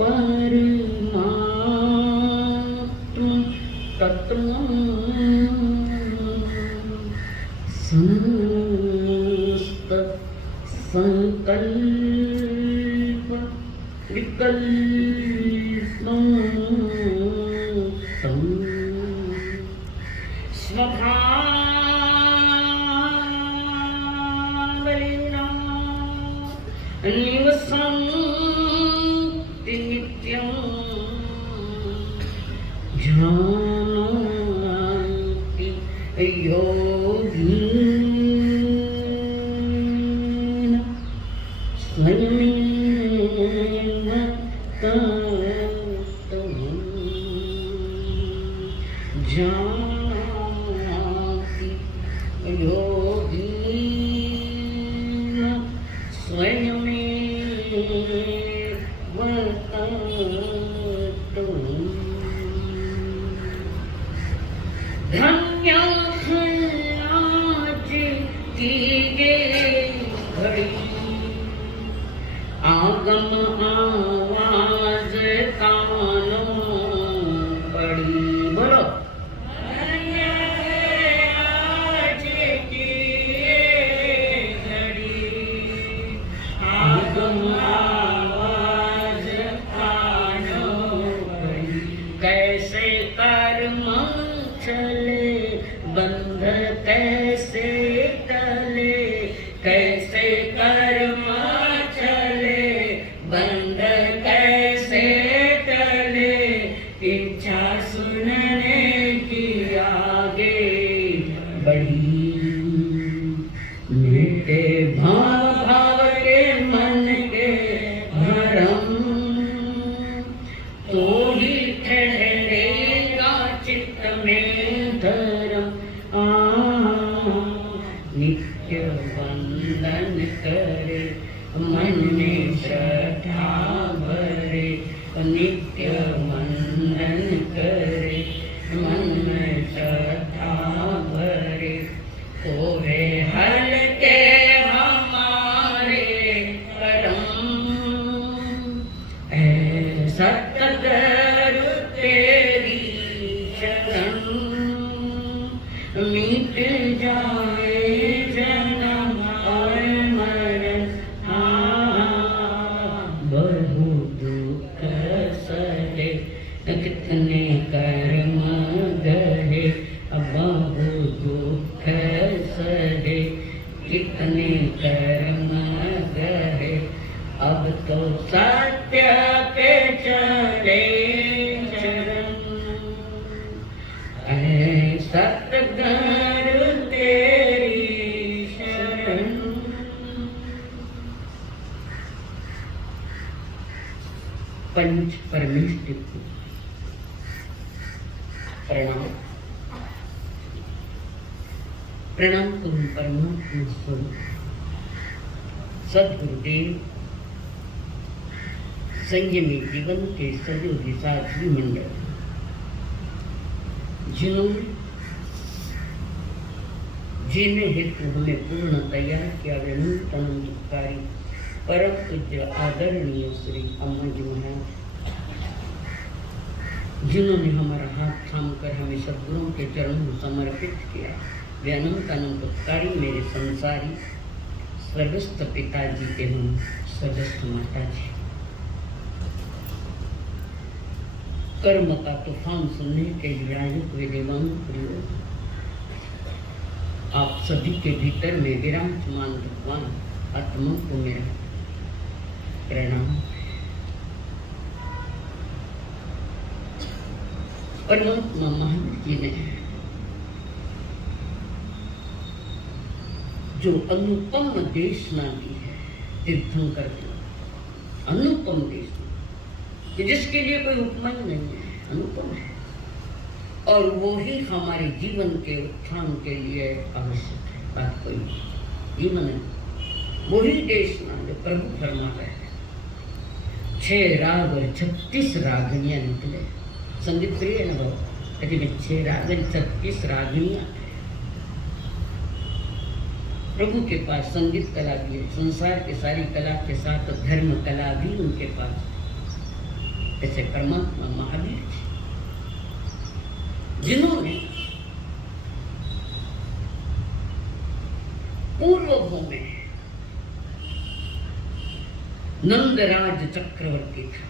परमात्म तत्व समस्त संकल्प विकल्पों स्वभावलीना निवसन्ति नित्यं जानन्ति योगिन स्वयमेव तत्त्वं जानन्ति योगिन स्वयमेव तत्त्वं धन्य आज की ये घड़ी आगम आवाज कानों पड़ी बोलो धन्य आज की ये घड़ी आगम आवाज कानों पड़ी कैसे कर्म चले बंध कैसे टले कैसे कर्म चले बंध कैसे टले इच्छा सुनने की आगे बढ़ी मिटे भाव भाव के मन के भरम तो ही ठहरेगा चित्त में धर्म नित्य वंदन करे मन में श्रद्धा भरे नित्य वंदन करे मन में श्रद्धा भरे तो वे हल्के हमारे करम सतगुरु तेरी शरण मिट जाए जन्म और मरण बहु दुख सहे कितने कर्म गहे बहु दुख सहे कितने कर्म गहे अब तो सत्य के चले चरण सतगुरु तेरी शरण पंच परमेष्टि प्रणाम प्रणाम करूं परमात्मा स्वरूप सद्गुरुदेव संयमी जीवन के सहयोगी साथी मंडल जिन्होंने जिन्हें हेतु हमें पूर्ण तैयार किया अनंत अनंतकारी परम पूज्य आदरणीय श्री अम्मा जी महाराज जिन्होंने हमारा हाथ थामकर हमें सद्गुरुओं के चरणों में समर्पित किया वे अनंत अनंतकारी मेरे संसारी स्वर्गस्थ पिताजी एवं स्वर्गस्थ माता जी कर्म का तूफान सुनने के लिए आए हुए देवांग प्रियो आप सभी के भीतर में विराजमान भगवान आत्मा को मेरा प्रणाम। परमात्मा महावीर जी ने जो अनुपम देशना दी है तीर्थंकर की अनुपम देशना कि जिसके लिए कोई उपमा ही नहीं है, अनुपम है और वो ही हमारे जीवन के उत्थान के लिए आवश्यक है। बात कोई जीवन है वही देशना जो प्रभु फरमा रहे हैं। 6 राग और 36 रागनियां निकले। संगीत प्रिय है ना बहुत, लेकिन 6 राग 36 रागनियां प्रभु के पास संगीत कला भी है, संसार की सारी कला के साथ धर्म कला भी उनके पास। ऐसे परमात्मा महावीर जी, जिन्होंने पूर्व में नंदराज चक्रवर्ती था।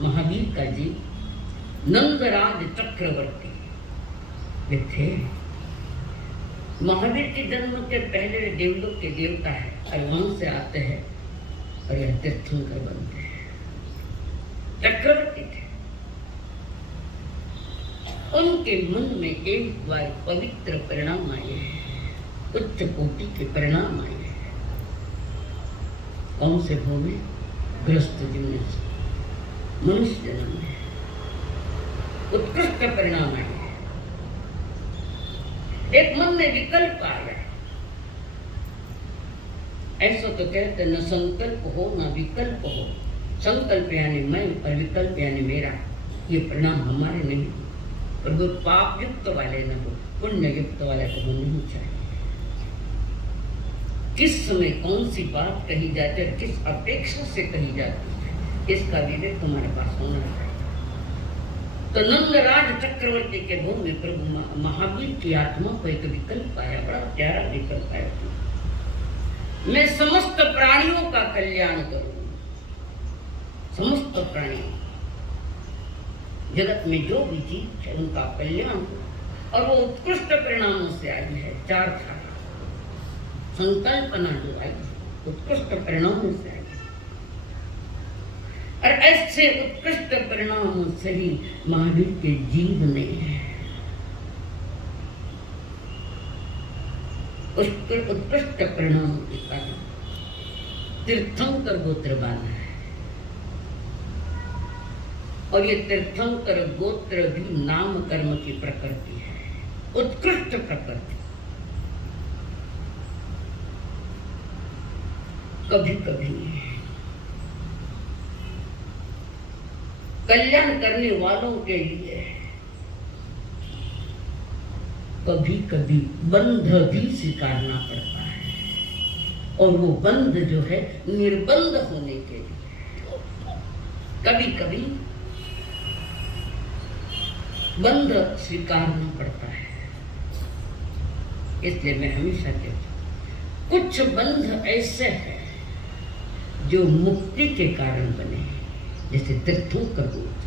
महावीर का जी नंदराज चक्रवर्ती वे थे। महावीर के जन्म के पहले देवलोक के देवता है और वहां से आते हैं और यह तीर्थंकर बनते हैं। चक्रवर्ती थे। उनके मन में एक बार पवित्र परिणाम आए हैं, उच्च कोटि के परिणाम आए हैं। कौन से भूमि? गृहस्थ जीवन से मनुष्य जन्म में उत्कृष्ट परिणाम आए। एक मन में विकल्प आया। ऐसा तो कहते न संकल्प हो न विकल्प हो। संकल्प यानी मैं और विकल्प यानी मेरा। ये परिणाम हमारे नहीं, और वो पाप युक्त वाले न हो, पुण्य युक्त वाले तो होने ही चाहिए। किस समय कौन सी बात कही जाती है, किस अपेक्षा से कही जाती है, इसका विवेक तुम्हारे पास होना चाहिए। तो नंदराज चक्रवर्ती के भूमि में प्रभु महावीर की आत्मा को एक विकल्प आया, बड़ा प्यारा विकल्प आया। मैं समस्त प्राणियों का कल्याण करूं, समस्त प्राणियों, जगत में जो भी जीव है उनका कल्याण हो। और वो उत्कृष्ट परिणामों से आई है। चार था संकल्पना जो आई उत्कृष्ट परिणामों से आई, और ऐसे उत्कृष्ट परिणामों से ही महावीर के जीव ने उत्कृष्ट परिणामों के कारण तीर्थंकर गोत्र बांधा है। और ये तीर्थंकर गोत्र भी नाम कर्म की प्रकृति है, उत्कृष्ट प्रकृति। कभी कभी कल्याण करने वालों के लिए कभी कभी बंध भी स्वीकारना पड़ता है, और वो बंध जो है निर्बंध होने के लिए कभी कभी बंध स्वीकारना पड़ता है। इसलिए मैं हमेशा कहता हूं, कुछ बंध ऐसे हैं जो मुक्ति के कारण बने हैं, जैसे तीर्थंकर गोत्र।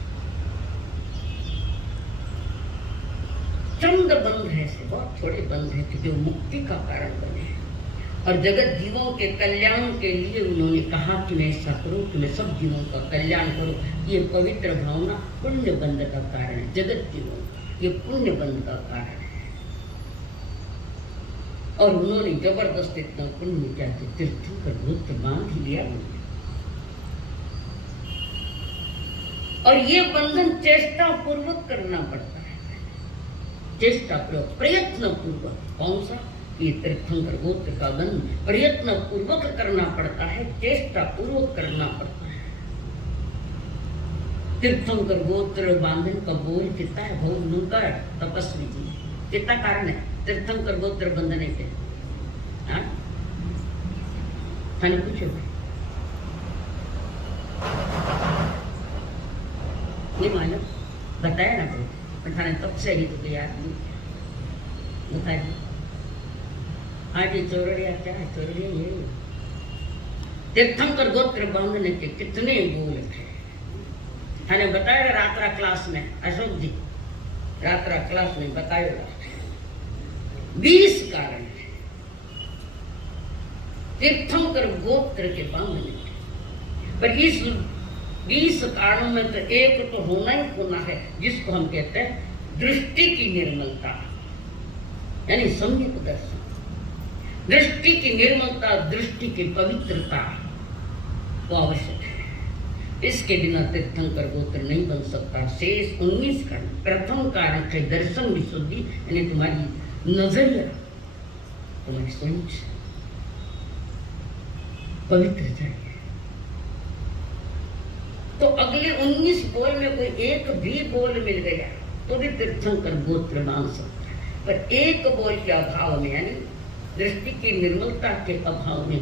चंद बंध है, से बहुत थोड़े बंध है कि जो मुक्ति का कारण बने हैं, और जगत जीवों के कल्याण के लिए उन्होंने कहा कि मैं ऐसा करूं कि मैं सब जीवों का कल्याण करूं। ये पवित्र भावना पुण्य बंध का कारण है। जगत जीवों ये पुण्य बंध का कारण है। और उन्होंने जबरदस्त इतना पुण्य किया कि तीर्थंकर गोत्र बांध लिया उन्होंने। और ये बंधन चेष्टा पूर्वक करना पड़ता है, चेष्टा पूर्वक, प्रयत्न पूर्वक। कौन सा? ये तीर्थंकर गोत्र का बंधन प्रयत्न पूर्वक करना पड़ता है, चेष्टा पूर्वक करना पड़ता है। तीर्थंकर गोत्र बांधन का बोल कितना है? बहुत लूका है तपस्वी जी, कितना कारण है तीर्थंकर गोत्र बंधने के? थाने पूछो, ये मालूम बताया ना कोई, पर थाने तब से ही तो याद नहीं बताया। आज ये चौरड़िया क्या है? चौरड़िया ये तीर्थंकर गोत्र बांधने के कितने बोल थे, थाने बताया रात्रा क्लास में। अशोक जी रात्रा क्लास में बताया 20 कारण है तीर्थंकर गोत्र के बांधने के। पर इस 20 कारणों में तो एक तो होना ही होना है, जिसको हम कहते हैं दृष्टि की निर्मलता, यानी सम्यक दर्शन। दृष्टि की निर्मलता, दृष्टि की पवित्रता तो आवश्यक है। इसके बिना तीर्थंकर गोत्र नहीं बन सकता। शेष 19 कारण। प्रथम कारण है दर्शन विशुद्धि, यानी तुम्हारी नजरिया, तुम्हारी सोच पवित्र चाहिए। तो अगले 19 बोल में कोई एक भी बोल मिल गया तो भी तीर्थंकर गोत्र मान सकता है। पर एक बोल के अभाव में, यानी दृष्टि की निर्मलता के अभाव में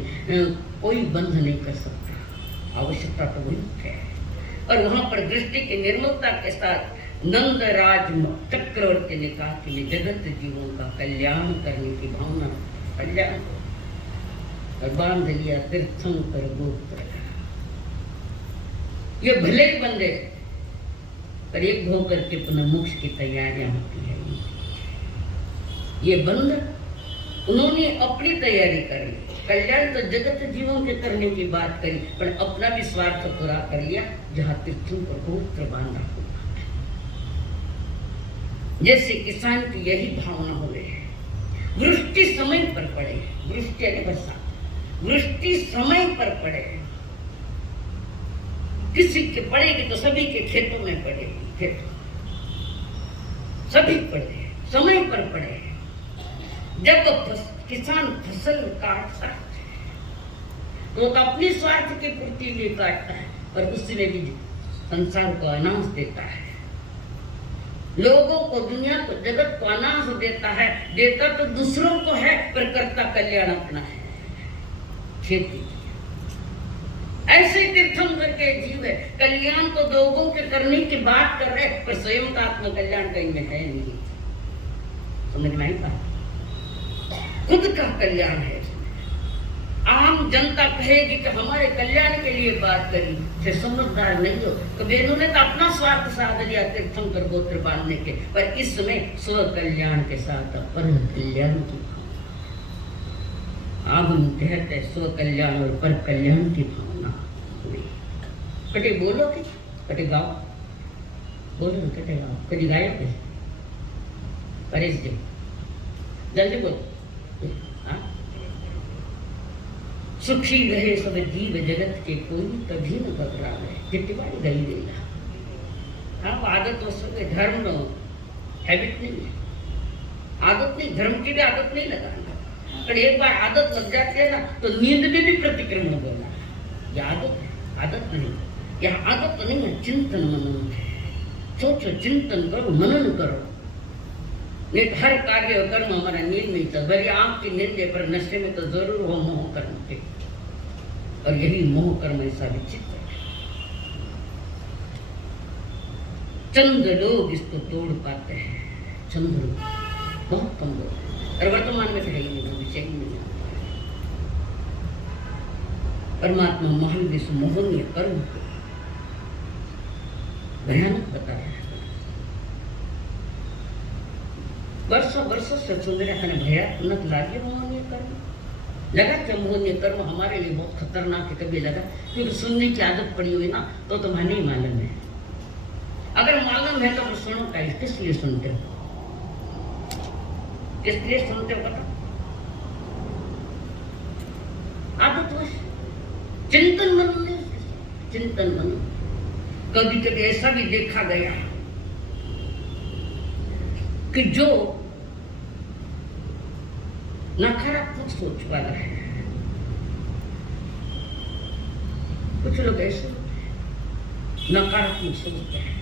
कोई बंध नहीं कर सकता। आवश्यकता तो वही है। और वहां पर दृष्टि की निर्मलता के साथ नंदराज चक्रवर्ती ने कहा कि मैं जगत जीवों का कल्याण करने की भावना, कल्याण, और बांध लिया तीर्थंकर गोत्र। ये भले ही बंदे पर एक धो करके पुनः मोक्ष की तैयारियां होती है। ये बंद उन्होंने अपनी तैयारी कर ली, कल्याण तो जगत जीवों के करने की बात करी, पर अपना भी स्वार्थ पूरा कर लिया जहां तीर्थंकर गोत्र बांधा हुआ। जैसे किसान की यही भावना हो रही है, वृष्टि समय पर पड़े, वृष्टि यानी बरसात, वृष्टि समय पर पड़े, किसी के पड़ेगी तो सभी के खेतों में पड़ेगी, खेतों सभी पड़े, समय पर पड़े। जब किसान फसल काटता है तो अपनी स्वार्थ की पूर्ति लिए काटता है, पर उसमें भी संसार को अनाज देता है, लोगों को, दुनिया को, जगत को अनाज देता है। देता तो दूसरों को है, पर करता कल्याण अपना है, खेती। ऐसे तीर्थंकर के जीव है, कल्याण तो लोगों के करने की बात कर रहे, पर स्वयं का आत्म कल्याण कहीं में है नहीं। समझ में आई बात? खुद का कल्याण है। आम जनता कहेगी कि हमारे कल्याण के लिए बात करी, फिर समझदार नहीं हो। कभी इन्होंने तो अपना स्वार्थ साध लिया तीर्थंकर गोत्र बांधने के, पर इस समय स्व कल्याण के साथ पर कल्याण की, आप हम कहते स्व कल्याण और पर कल्याण की भावना हुई। कटे बोलो कि कटे गाओ, बोलो कटे गाओ, कभी गायो के परेश जी जल्दी बोलो। सुखी रहे सब जीव जगत के, कोई कभी न घबरावे। कितनी बार गई देगा। हाँ, आदत वस्तु के धर्म हैबिट नहीं है, आदत नहीं, धर्म की भी आदत नहीं लगाना। पर एक बार आदत लग जाती है ना, तो नींद में भी प्रतिक्रमण बोलना। यह आदत है, आदत नहीं। यह आदत नहीं है, चिंतन मनन है। सोचो, चिंतन करो, मनन करो। नहीं हर कार्य और कर्म हमारा नींद में चल, भरी आंख की नींद है, पर नशे में तो जरूर हो मोह कर्म के, और यही मोह कर्म ऐसा विचित्र है। चंद लोग इसको तोड़ पाते हैं, चंद लोग, बहुत कम लोग, और वर्तमान में तो है ही नहीं, विषय ही नहीं। परमात्मा महान इस मोहनीय कर्म को भयानक बता रहा है। वर्षों से सुन रहे हैं, भयानक लागे मोहनीय कर्म। लगा कि मोहनीय कर्म हमारे लिए बहुत खतरनाक है, कभी लगा, क्योंकि सुनने की आदत पड़ी हुई ना, तो तुम्हें नहीं मालूम है। अगर मालूम है तो सुनो, का किस लिए सुनते हो, किस लिए सुनते हो पता? आदत वश, चिंतन मन नहीं, चिंतन मन। कभी कभी ऐसा भी देखा गया कि जो नकारात्मक सोच वाला है, कुछ लोग ऐसे नकारात्मक सोचते हैं,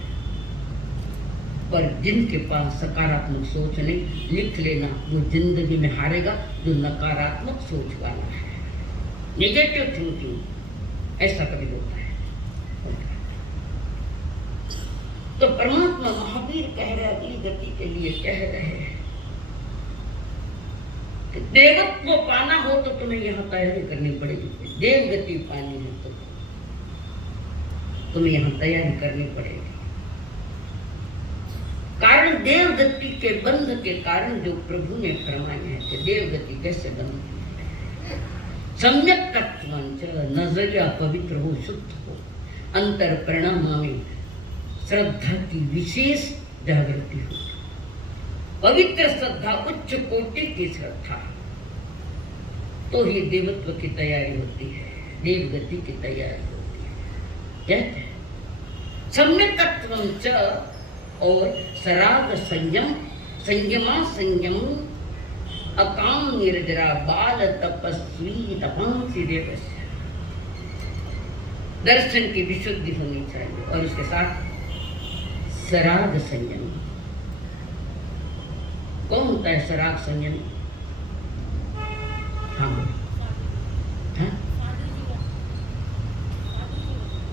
पर जिनके पास सकारात्मक सोच नहीं, लिख लेना, वो जिंदगी में हारेगा जो नकारात्मक सोच वाला है। नेगेटिव थिंकिंग ऐसा कभी होता है। तो परमात्मा महावीर कह रहे, अगली गति के लिए कह रहे हैं कि देवत्व पाना हो तो तुम्हें यहाँ तैयारी करनी पड़ेगी। देव गति पानी है तो तुम्हें यहाँ तैयारी करनी पड़ेगी। कारण देव गति के बंध के कारण जो प्रभु ने फरमाया है कि देव गति कैसे बंध, सम्यक तत्वंच, नजरिया पवित्र हो, शुद्ध हो, अंतर परिणाम में श्रद्धा की विशेष जागृति हो। पवित्र श्रद्धा, उच्च कोटि की श्रद्धा, तो ही देवत्व की तैयारी होती है, देव गति की तैयारी होती है। कहते हैं सम्यक तत्वं च, और सराग संयम, संयमा संयम, अकाम निर्जरा, बाल तपस्वी तपंसी देवस्य। दर्शन की विशुद्धि होनी चाहिए, और उसके साथ सराग संयम। कौन होता है सराग संयम? हाँ,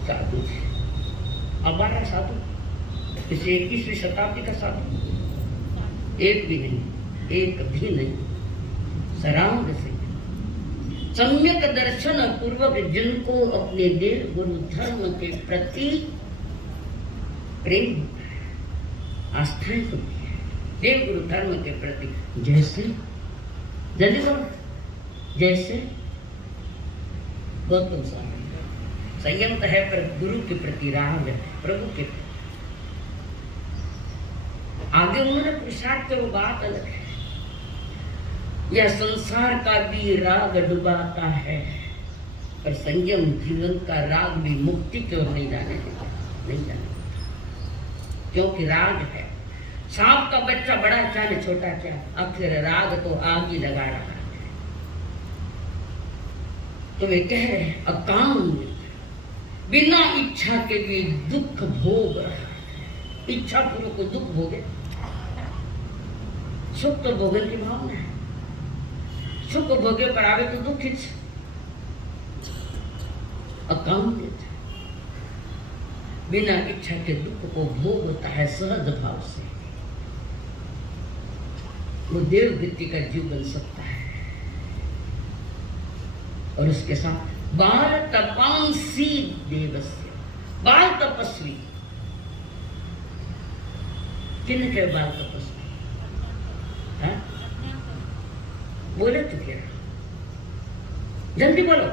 साधु जी। हमारा साधु इस 21वीं शताब्दी का साधु एक भी नहीं, एक भी नहीं। सरांग से सम्यक दर्शन पूर्वक जिनको अपने देव गुरु धर्म के प्रति प्रेम आस्थाएं होती है, देव गुरु धर्म के प्रति जैसे जल्दी बोलो, जैसे गौतम स्वामी संयम तो है पर गुरु के प्रति राग है, प्रभु के प्रति। आगे उन्होंने पुरुषार्थ की वो बात अलग है। यह संसार का भी राग डुबाता है पर संयम जीवन का राग भी मुक्ति की ओर नहीं जाने देता, नहीं जाने देता। क्योंकि राग है, सांप का बच्चा बड़ा चाहे छोटा चाहे, आखिर राग तो आग ही लगा रहा है। तो वे कह रहे हैं अकाम बिना इच्छा के भी दुख भोग रहा है। इच्छा पूर्वक को दुख भोगे, सुख तो भोगन की भावना है, सुख भोगे पर आवे तो दुख ही। अकाम बिना इच्छा के दुख को भोग होता है सहज भाव से, वो देव वृत्ति का जीव बन सकता है। और उसके साथ बाल तपांसी देवस्य, बाल तपस्वी किन के बाल तपस्वी है? बोले तो क्या, जल्दी बोलो,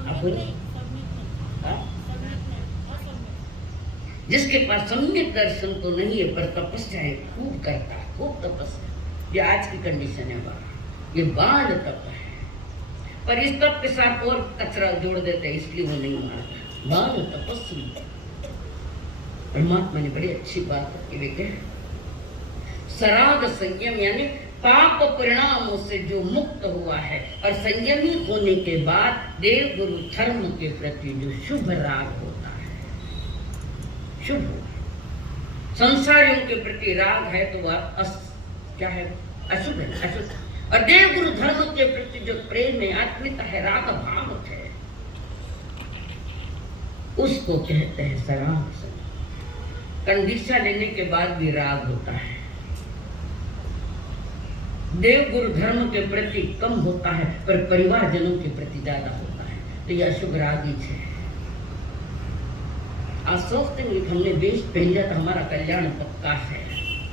आप बोलो। जिसके पास सम्यक दर्शन तो नहीं है पर तपस्याएं खूब करता है, खूब तपस्या, ये आज की कंडीशन है बाल, ये बाल तप है। पर इस तप के साथ और कचरा जोड़ देते हैं इसलिए वो नहीं मानता। बाल तपस्वी परमात्मा ने बड़ी अच्छी बात की, वे कह सराग संयम यानी पाप परिणामों से जो मुक्त हुआ है और संयमी होने के बाद देव गुरु धर्म के प्रति जो शुभ राग होता है, शुभ संसारियों के प्रति राग है तो वह क्या है, अशुभ है, अशुभ। और देव गुरु धर्म के प्रति जो प्रेम है, आत्मीयता है, राग भाव है, उसको कहते हैं सराग संयम। कंडीशा लेने के बाद भी राग होता है, देव गुरु धर्म के प्रति कम होता है पर परिवार जनों के प्रति ज्यादा होता है, तो यह अशुभ राग ही है। आज सोचते हैं कि हमने वेश पहन लिया तो हमारा कल्याण पक्का है,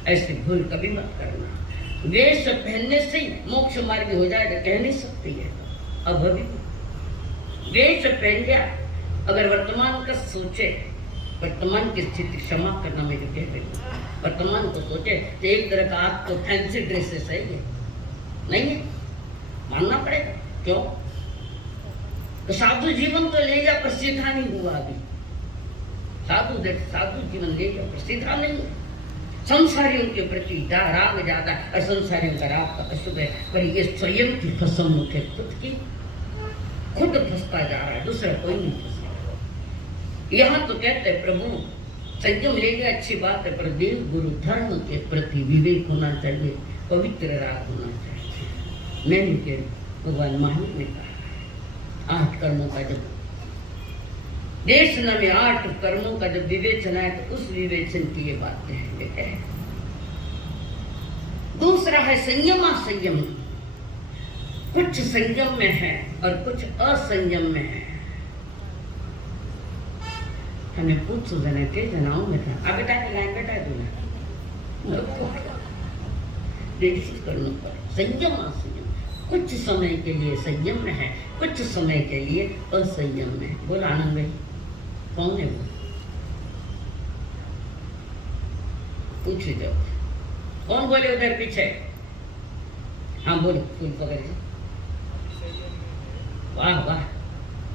ऐसे भूल कभी मत करना। वेश पहनने से ही मोक्ष मार्ग हो जाएगा, कह नहीं सकती है। अब अभी वेश पहन लिया, अगर वर्तमान का सोचे, वर्तमान की स्थिति क्षमा करना मैं जो कह रही हूँ, वर्तमान को सोचे तो एक तरह का आपको फैंसी ड्रेसेस है ये नहीं है, मानना पड़ेगा। क्यों? तो साधु जीवन तो ले जा पर सीधा नहीं हुआ अभी, साधु जीवन ले जा पर सीधा नहीं है। संसारियों के प्रति राग ज्यादा और संसारियों का राग का अशुभ है, पर ये स्वयं की फसम है, खुद की, खुद फंसता जा रहा है, दूसरा कोई नहीं फंसता। यहाँ तो कहते हैं प्रभु संयम ले गया, अच्छी बात है, पर देव गुरु धर्म के प्रति विवेक होना चाहिए, पवित्र राग होना चाहिए। मैंने के भगवान महावीर ने कहा 8 कर्मों का जब देशना में 8 कर्मों का जब विवेचना है तो उस विवेचन की ये बातें हैं। दूसरा है संयम असंयम, कुछ संयम में है और कुछ असंयम में है। हमें पूछ जने के जनाओ में था, अब बेटा के लाइन बेटा दूना देखिए कर्मों पर संयम असंयम, कुछ समय के लिए संयम में है, कुछ समय के लिए असंयम में। बोला आनंद भाई कौन है वो? पूछो जब कौन बोले उधर पीछे? हाँ बोलो, फूल पकड़ के। वाह वाह,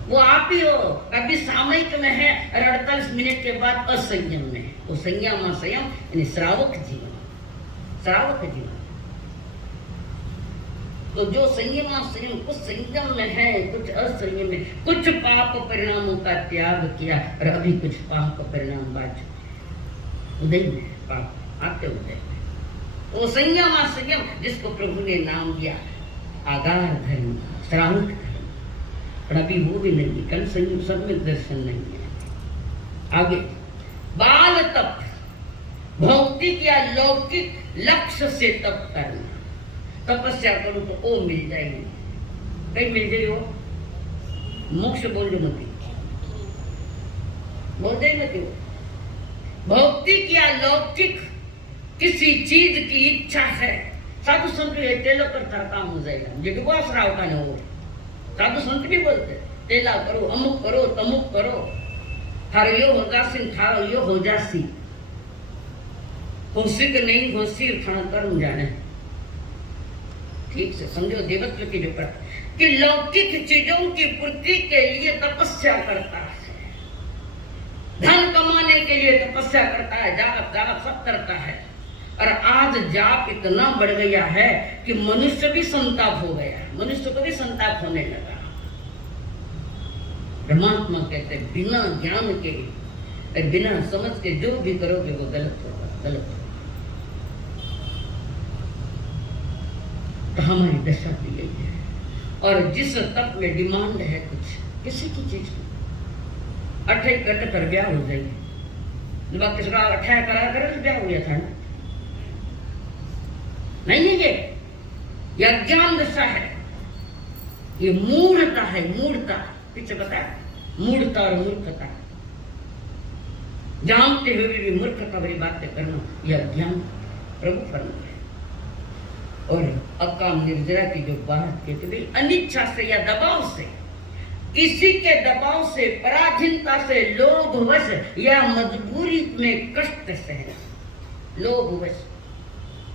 वो आप ही हो। कभी सामयिक में है और 48 मिनट के बाद असंयम में है। वो संयम असंयम यानी श्रावक जीवन, श्रावक जीवन। तो जो संयम असंयम, कुछ संयम में है कुछ असंयम में, कुछ पाप परिणामों का त्याग किया और अभी कुछ पाप परिणाम बाज उदय में पाप आते उदय में। वो संयम असंयम जिसको प्रभु ने नाम दिया आगार धर्म, श्रावक धर्म, पर अभी वो भी नहीं, कल संयम सब में दर्शन नहीं है। आगे बाल तप, भौतिक या लौकिक लक्ष्य से तप करना। तपस्या करो तो वो मिल जाएगी, कहीं मिल जाए वो मोक्ष बोल जो मती बोल दे मती वो। भौतिक या लौकिक किसी चीज की इच्छा है, साधु संत भी तेलो करता काम हो जाएगा, जिडवास राव का न हो। साधु संत भी बोलते तेला करो, अमुक करो, तमुक करो, थारो यो हो जासी, थारो यो हो जासी, होशी के नहीं होशी खाना कर्म जाने। ठीक से समझो देवत्व की जो पर कि लौकिक चीजों की पूर्ति के लिए तपस्या करता है, धन कमाने के लिए तपस्या करता है, जाप जाप सब करता है। और आज जाप इतना बढ़ गया है कि मनुष्य भी संताप हो गया, मनुष्य को भी संताप होने लगा। परमात्मा कहते बिना ज्ञान के और बिना समझ के जो भी करोगे वो गलत होगा, गलत होगा। तो हमारी दशा भी यही है। और जिस तप में डिमांड है कुछ किसी की चीज की, अठे कट कर ब्याह हो जाएगी, जब किसी का अठा करा कर ब्याह हो गया था ना, नहीं है ये अज्ञान दशा है, ये मूढ़ता है, मूढ़ता। पीछे पता है मूढ़ता और मूर्खता, जानते हुए भी मूर्खता वाली बातें करना यह अज्ञान प्रभु फरमा है। और अकाम निर्जरा की जो बात कहते भाई अनिच्छा से या दबाव से, किसी के दबाव से, पराधीनता से, लोभवश या मजबूरी में कष्ट सहना। लोभवश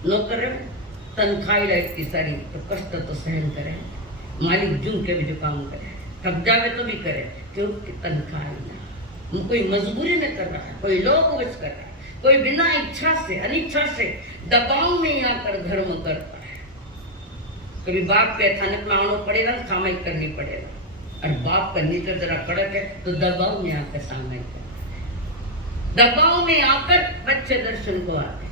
नौकर तनख्वाही लगती सारी तो कष्ट तो सहन करे, मालिक जूं के भी जो काम करे, थक जावे तो भी करे, क्योंकि तनख्वाह ना, कोई मजबूरी में कर रहा है, कोई लोभवश कर रहा है, कोई बिना इच्छा से, अनिच्छा से दबाव में आकर धर्म करता है। कभी बाप के अचानक में आना पड़ेगा, सामयिक करनी पड़ेगा, और बाप का नीचे जरा कड़क है तो दबाव में आकर सामयिक करना। दबाव में आकर बच्चे दर्शन को आते,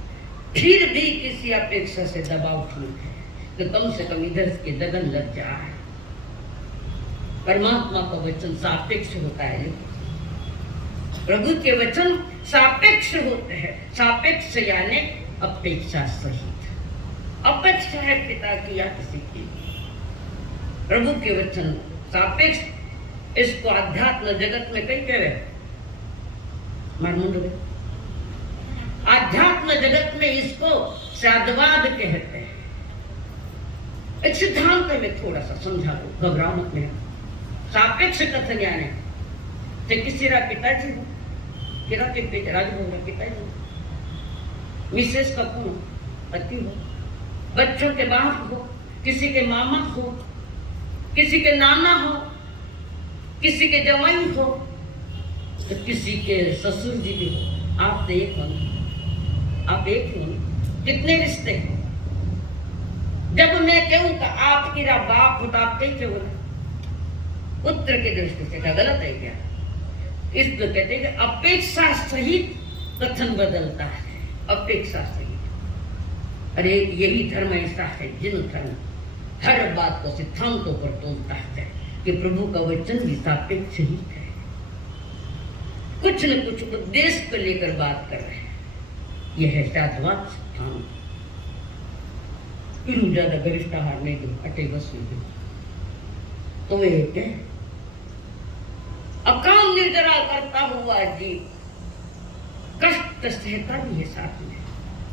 फिर भी किसी अपेक्षा से दबाव ठीक है तो कम से कम इधर के दगन लग जाए। परमात्मा का वचन सापेक्ष होता है, प्रभु के वचन सापेक्ष होते हैं। सापेक्ष यानी अपेक्षा सहित, अपेक्षा है पिता की या किसी की, प्रभु के वचन सापेक्ष। इसको अध्यात्म जगत में कई कह रहे, आध्यात्म जगत में इसको साधवाद कहते हैं। एक सिद्धांत में थोड़ा सा समझा दो, घबराओ मत में। सापेक्ष कथन यानी थे किसी रा पिताजी हो, किरा के पिता राजभोग पिताजी, मिसेस का पति हो, बच्चों के बाप हो, किसी के मामा हो, किसी के नाना हो, किसी के जवाई हो, तो किसी के ससुर जी भी हो। आप तो एक हो, आप एक हो, कितने रिश्ते हैं। जब मैं कहूं कि आपकी रा बाप हो तो आप कहीं क्यों बोले, पुत्र के दृष्टि से क्या गलत है क्या? इसको कहते हैं कि अपेक्षा सहित कथन बदलता है, अपेक्षा सहित। अरे यही धर्म ऐसा है, जिन धर्म हर बात को सिद्धांतों पर तोड़ता है कि प्रभु का वचन भी सापेक्ष ही है, कुछ न कुछ उद्देश्य को लेकर बात कर रहे हैं। यह है साधवाद सिद्धांत। इनू ज्यादा गरिष्ठ आहार नहीं दो, अटे बस नहीं दो, तो वे है अकाम निर्जरा करता हुआ जीव कष्ट सहता भी है साथ में,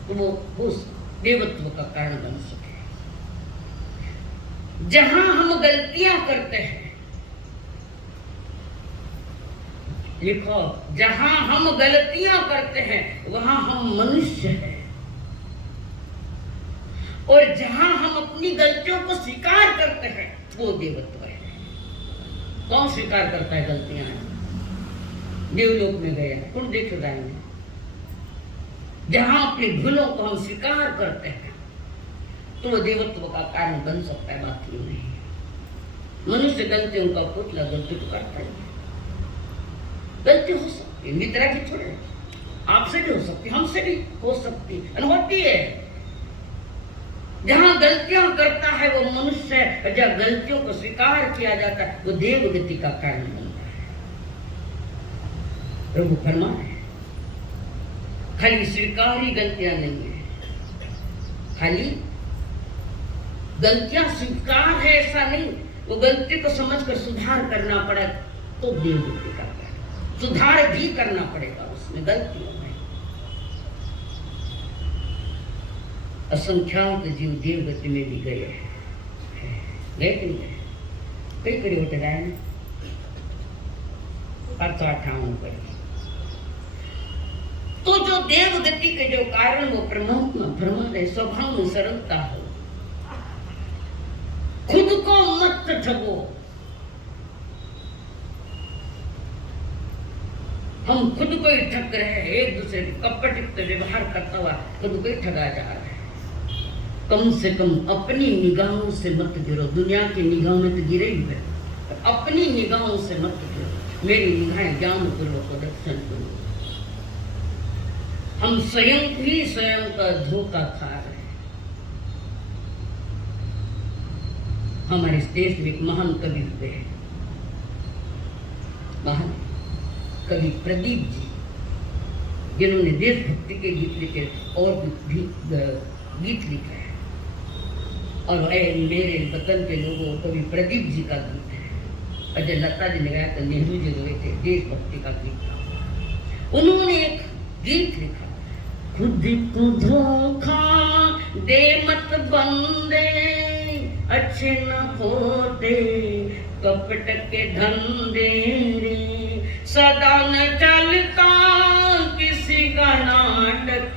तो वो उस देवत्व का कारण बन सके। जहां हम गलतियां करते हैं, लिखो, जहां हम गलतियां करते हैं वहां हम मनुष्य हैं, और जहां हम अपनी गलतियों को स्वीकार करते हैं वो देवत्व है। कौन स्वीकार करता है गलतियां? देवलोक में गया कौन देख रहा है? जहां अपनी भूलों को हम स्वीकार करते हैं तो वो देवत्व का कारण बन सकता है, बात ही नहीं। मनुष्य गलतियों का पुतला, गलती तो करता ही, गलती हो सकती है, मित्रा की छोड़े, आपसे भी हो सकती, हमसे भी हो सकती होती है। जहां गलतियां करता है वो मनुष्य है, जब गलतियों को स्वीकार किया जाता है वो देवगति का कारण बनता है। प्रभु फरमा है, खाली स्वीकार ही गलतियां नहीं है, खाली गलतियां स्वीकार है ऐसा नहीं, वो गलती को समझकर सुधार करना पड़ा तो देवगति करता है, सुधार भी करना पड़ेगा उसमें गलतियों में। असंख्यात जीव देवगति में भी गए कि नहीं? कई कड़ी होते गए ना 558 पर। तो जो देवगति के जो कारण वो परमात्मा भ्रमण है, स्वभाव में सरलता हो, खुद को मत ठगो। हम खुद को ही ठग रहे हैं, एक दूसरे के कपटयुक्त व्यवहार करता हुआ खुद को ही ठगा जा रहा है। कम से कम अपनी निगाहों से मत गिरो, दुनिया की निगाहों में तो गिरे ही है, अपनी निगाहों से मत गिरो। मेरी निगाहें ज्ञान पूर्वक दर्शन करो। हम स्वयं ही स्वयं का धोखा खा रहे हैं। हमारे इस देश में एक महान कवि हुए हैं, महान कवि प्रदीप जी, जिन्होंने देशभक्ति के गीत लिखे और भी गीत लिखे हैं। और मेरे वतन के लोगों कवि प्रदीप जी का गीत है। अजय लता जी ने गाया था, नेहरू जी रोए थे, देशभक्ति का गीत था। उन्होंने एक गीत लिखा, खुद को धोखा दे मत बंदे, अच्छे न होते कपट के धंधे रे, सदा न चलता किसी का नाटक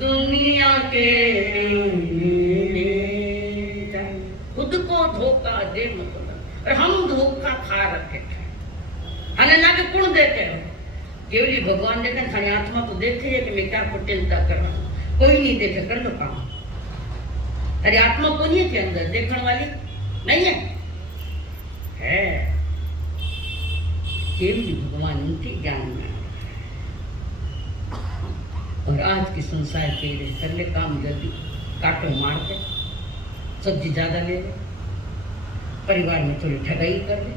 दुनिया के। खुद को धोखा दे मत बंदे, और हम धोखा खा रखे थे। हने ना के कौन देते हो, केवली भगवान देते, खाली आत्मा तो देखे है कि मैं क्या को चिंता कर रहा हूँ, कोई नहीं देखे, कर लो काम। अरे आत्मा को नहीं है के अंदर देखने वाली नहीं है, केवली भगवान उनके ज्ञान में। और आज की संसार के लिए कर ले काम जल्दी, काटो मार के, सब्जी ज्यादा ले ले, परिवार में थोड़ी ठगाई कर ले,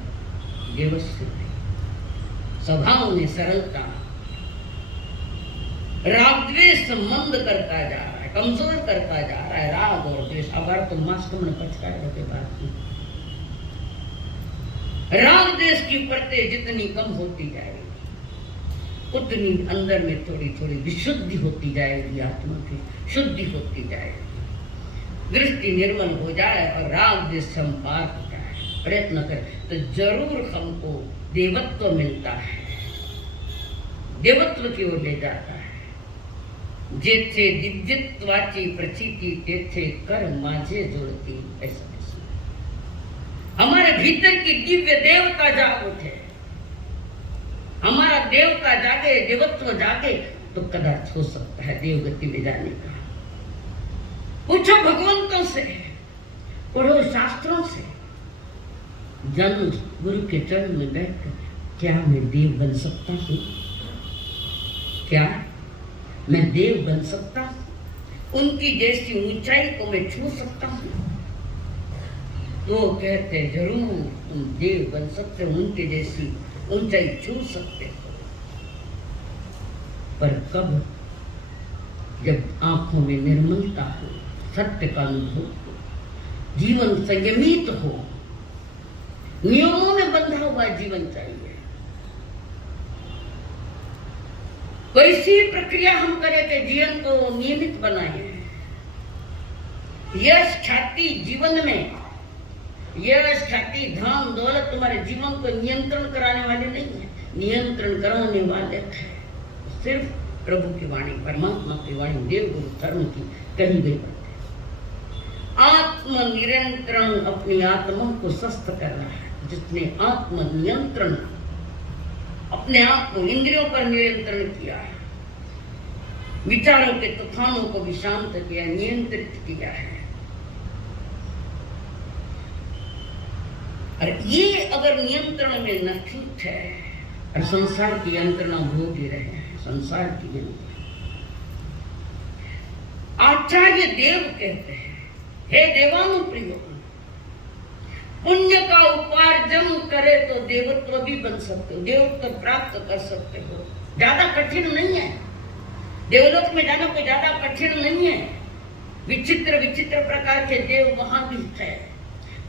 व्यवस्थित नहीं, स्वभाव में सरलता, राग द्वेष मंद करता जा रहा है, कमजोर करता जा रहा है राग और द्वेष। अगर तुम मस्त तुमने पचकाए के बात की, राग द्वेष की परतें जितनी कम होती जाएगी उतनी अंदर में थोड़ी थोड़ी विशुद्धि होती जाएगी, आत्मा की शुद्धि होती जाएगी, दृष्टि निर्मल हो जाए और राग द्वेष संपार हो जाए। प्रयत्न करें तो जरूर हमको देवत्व मिलता है, देवत्व की ओर ले जाता है। जेथे दिव्यत्वाची प्रचिति तेथे कर माझे जोड़ती, ऐसा हमारे भीतर की दिव्य देवता जाग उठे, हमारा देवता जागे, देवत्व जागे तो कदाच हो सकता है देवगति में जाने का। पूछो भगवंतों से, पढ़ो शास्त्रों से, जन्म गुरु के चरण में बैठकर क्या मैं देव बन सकता हूँ, क्या मैं देव बन सकता हूँ, उनकी जैसी ऊंचाई को मैं छू सकता हूँ। वो कहते जरूर तुम देव बन सकते हो, उनके जैसी ऊंचाई छू सकते हो, पर कब, जब आंखों में निर्मलता हो, सत्य का अनुभव हो, जीवन संयमित हो, नियमों में बंधा हुआ जीवन चाहिए। कैसी प्रक्रिया हम करें कि जीवन को नियमित बनाए। यश ख्याति जीवन में, यश ख्याति धन दौलत तुम्हारे जीवन को नियंत्रण कराने वाले नहीं है, नियंत्रण कराने वाले थे सिर्फ प्रभु की वाणी, परमात्मा की वाणी, देव गुरु धर्म की कही गई बातें। आत्म नियंत्रण अपनी आत्मा को स्वस्थ कर रहा है। जिसने आत्म नियंत्रण, अपने आप को इंद्रियों पर नियंत्रण किया है, विचारों के तूफानों को भी शांत किया, नियंत्रित किया है। और ये अगर नियंत्रण में न छूट है, और संसार की यंत्रणा भोग ही रहे हैं, संसार की यंत्रणा। आचार्य देव कहते हैं, हे देवानुप्रियो, पुण्य का उपार्जन करे तो देवत्व भी बन सकते हो, देवत्व प्राप्त कर सकते हो। ज्यादा कठिन नहीं है, देवलोक में जाना कोई ज्यादा कठिन नहीं है। विचित्र विचित्र प्रकार के देव वहां भी है,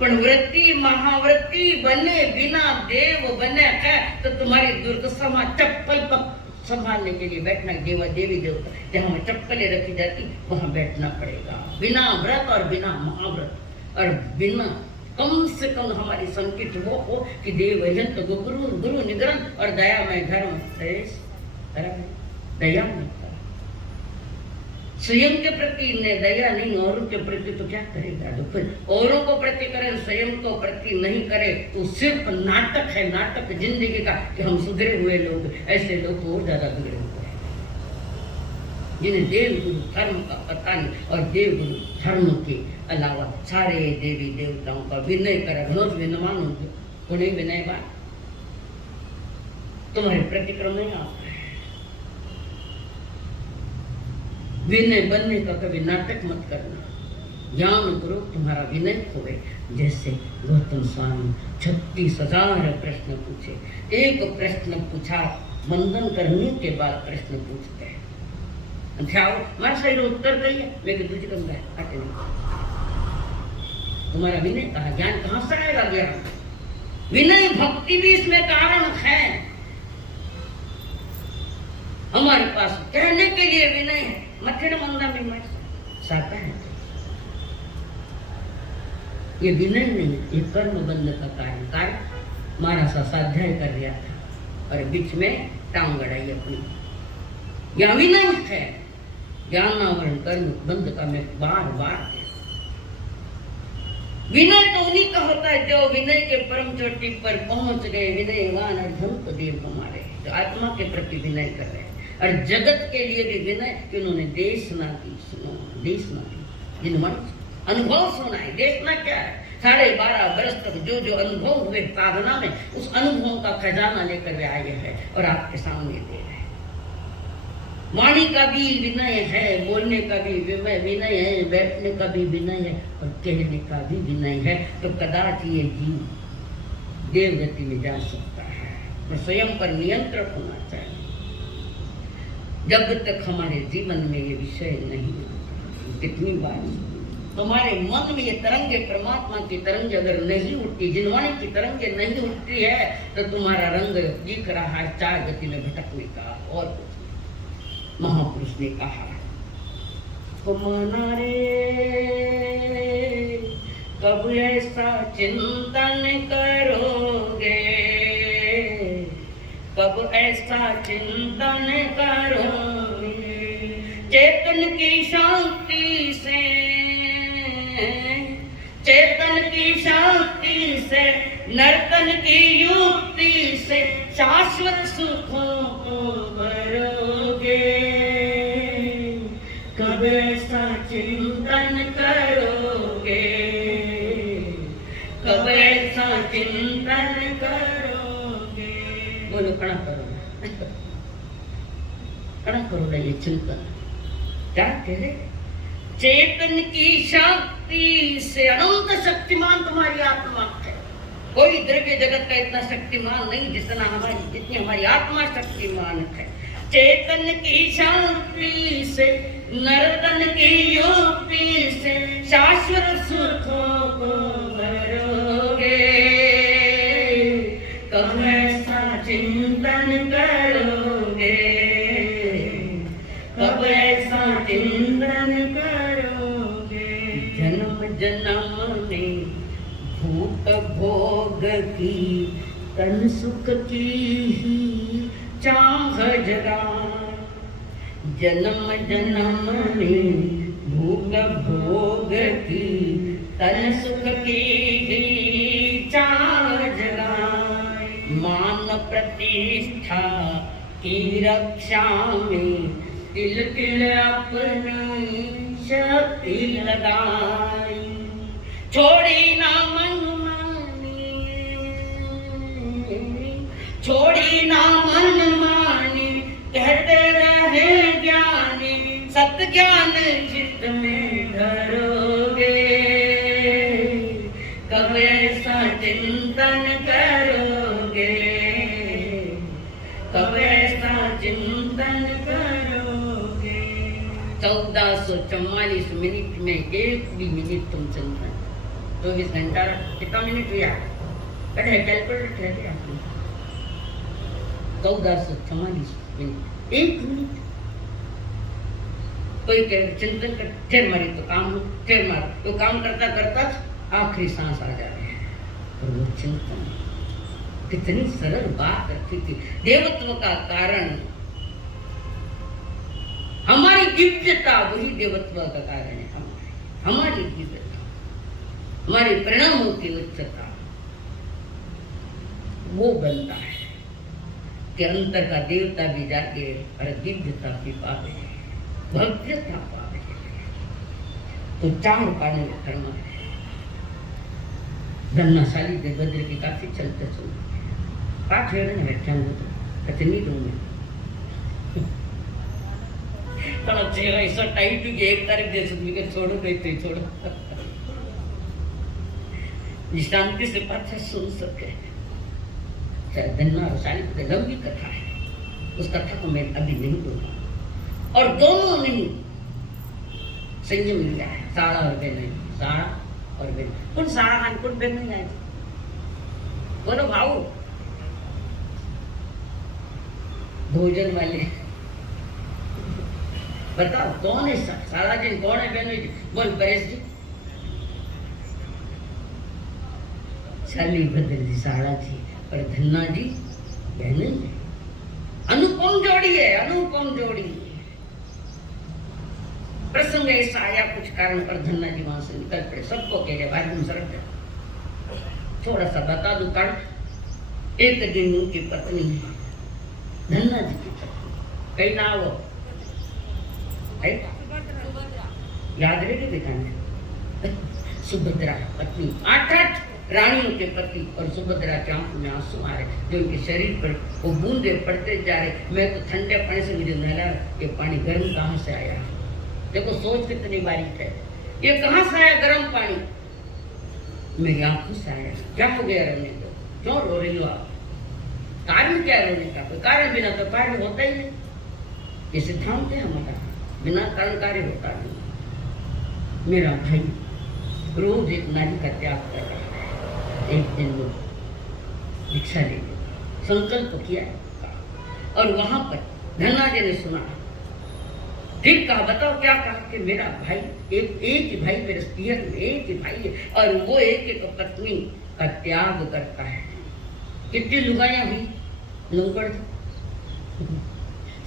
पर वृत्ति महावृत्ति बने बिना देव बने है तो तुम्हारी दुर्दशा चप्पल पर संभालने के लिए बैठना, देवा देवी देवता जहाँ में चप्पलें रखी जाती वहां बैठना पड़ेगा, बिना व्रत और बिना महाव्रत और बिना कम से कम हमारी संकेत वो हो कि देव यंत्र गुरु गुरु निग्रह और दया में धर्म दया में स्वयं के प्रति ने दया नहीं, औरों के प्रति तो क्या करेगा? तो फिर औरों को प्रति करे, स्वयं को प्रति नहीं करे तो सिर्फ नाटक है, नाटक जिंदगी का कि हम सुधरे हुए लोग, ऐसे लोग तो और ज्यादा बिगड़े हुए हैं जिन्हें देव गुरु धर्म का पता नहीं और देव गुरु धर्म के अलावा सारे देवी देवताओं का विनय कर घनोत विनमान होते उन्हें विनय बात तुम्हारे प्रतिक्रम नहीं आता है। विनय बनने का कभी नाटक मत करना, ज्ञान करो तुम्हारा विनय होवे। जैसे गौतम स्वामी 36,000 प्रश्न पूछे, एक प्रश्न पूछा वंदन करने के बाद प्रश्न पूछते हैं, जाओ मार सही उत्तर दिए लेकिन तुझे कम है हटे नहीं। तुम्हारा विनय कहा, ज्ञान कहाँ से आएगा? ज्ञान विनय भक्ति भी इसमें कारण है। हमारे पास कहने के लिए विनय है, मठे मंदा में साता है, ये विनय नहीं, ये कर्म बंध का कारण मारा सा स्वाध्याय कर रहा था और बीच में टांग गड़ाई अपनी, यह विनय है। ज्ञानावरण कर्म बंध का मैं बार बार विनय तो उन्हीं का होता है जो विनय के परम चोटी पर पहुंच गए, विनयवान अर्धंत देव हमारे जो आत्मा के प्रति विनय कर रहे हैं और जगत के लिए भी विनय कि उन्होंने देशना की, देशना की जिन्होंने अनुभव सुना है। देखना क्या है? 12.5 वर्ष तक जो जो अनुभव हुए साधना में, उस अनुभव का खजाना लेकर वे आए हैं और आपके सामने दे रहे हैं। वाणी का भी विनय है, बोलने का भी विनय है, बैठने का भी विनय है और कहने का भी विनय है। तो कदाच ये जीव देवगति में जा सकता है, पर स्वयं पर नियंत्रण होना चाहिए। जब तक हमारे जीवन में ये विषय नहीं, कितनी बार तुम्हारे मन में ये तरंगे, परमात्मा की तरंग अगर नहीं उठती, जिनवाणी की तरंगे नहीं उठती है तो तुम्हारा रंग दिख रहा है 4 गति में भटकने का और कुछ। महापुरुष ने कहा, मना रे कब ऐसा चिंतन करोगे, कब ऐसा चिंतन करोगे, चेतन की शांति से, चेतन की शांति से, नर्तन की युक्ति से शाश्वत सुखों को भरोगे। कब ऐसा चिंतन करोगे, कब ऐसा चिंतन करोगे। बोलो खड़ा करो, खड़ा करो ये चिंतन। क्या कह रहे? चेतन की शक्ति से अनंत शक्तिमान तुम्हारी आत्मा है। कोई द्रव्य जगत का इतना शक्तिमान नहीं जितना हमारी, जितनी हमारी आत्मा शक्तिमान है। चेतन की शक्ति से, नर्तन की युक्ति से शाश्वत सुखों को भरोगे। कब ऐसा चिंतन करोगे, कब ऐसा चिंतन करोगे। जन्म जन्म में भूख भोग की, तन सुख की ही चाह जगा। जन्म जन्म में भूख भोग की, तन सुख की ही चाह जगा। मान प्रतिष्ठा की रक्षा में तिल तिल अपनी शक्ति लगाई। छोड़ी ना मनमानी, छोड़ी ना मनमानी, कहते रहे ज्ञानी, सत ज्ञान चित्त में धरोगे। कब ऐसा 1444 मिनट में एक भी मिनट तुम चल रहे 24 घंटा कितना मिनट हुआ कहे कैलकुलेट है आपने 1444 मिनट एक मिनट कोई चिंतन कर फिर मरी तो काम हो फिर मार तो काम करता करता आखिरी सांस आ जा रही है और वो चिंतन कितनी सरल बात रखी थी। देवत्व का कारण हमारी दिव्यता वही देवत्व का कारण है। हमारी दिव्यता हमारे परिणामों की उच्चता वो बनता है कि अंतर का देवता भी जाके और दिव्यता भी पावे भव्यता पावे। तो 4 पाने में कर्म है। धन्नाशाली दे बद्र की काफी चलते चलते पाठ है ना व्याख्यान हो तो कतनी दूं मैं तला चेहरा ऐसा टाइट कि एक तारीख दे सकती कि छोड़ो कहते छोड़ो शांति से पाठ सुन सके। धन्नाशाली लंबी कथा है उस कथा को मैं अभी नहीं दूंगा। और दोनों नहीं संयम मिल गया है साड़ा और बहन साड़ा और बहन कौन साड़ा खान कौन बहन नहीं आए बोलो भाऊ भोजन वाले बताओ कौन है साड़ा जी कौन है बहन जी बोल परेश जी शाली भद्र जी साड़ा जी और धन्ना जी बहन जी अनुपम जोड़ी है अनुपम जोड़ी है। प्रसंग ऐसा आया कुछ कारण पर धन्ना जी वहां से निकल पड़े सबको कह रहे भाई तुम सड़क जाओ थोड़ा सा बता दो कारण एक दिन उनकी पत्नी धन्ना जी की पत्नी कई ना वो याद रहे दिखाने सुभद्रा पत्नी 8 रानियों के पति और सुभद्रा के आंखों में आंसू आ रहे जो उनके शरीर पर वो बूंदे पड़ते जा रहे। मैं तो ठंडे पानी से मुझे नहला ये पानी गर्म कहाँ से आया देखो सोच कितनी बारीक है ये कहाँ से आया गर्म पानी मेरी आंखों से आया क्या हो गया रोने को क्यों रो रही हो आप कारण क्या रोने का कोई कारण बिना तो कार्य होता ही नहीं ये सिद्धांत है हमारा बिना कारण कार्य होता नहीं। मेरा भाई रोज एक नारी का त्याग कर रहा है एक दिन वो दीक्षा ले संकल्प किया और वहां पर धन्ना जी ने सुना फिर कहा बताओ क्या कहा कि मेरा भाई एक ही भाई मेरे स्त्रियत में एक ही भाई है और वो एक पत्नी का त्याग करता है। कितनी लुगाइयां हुई लुंगड़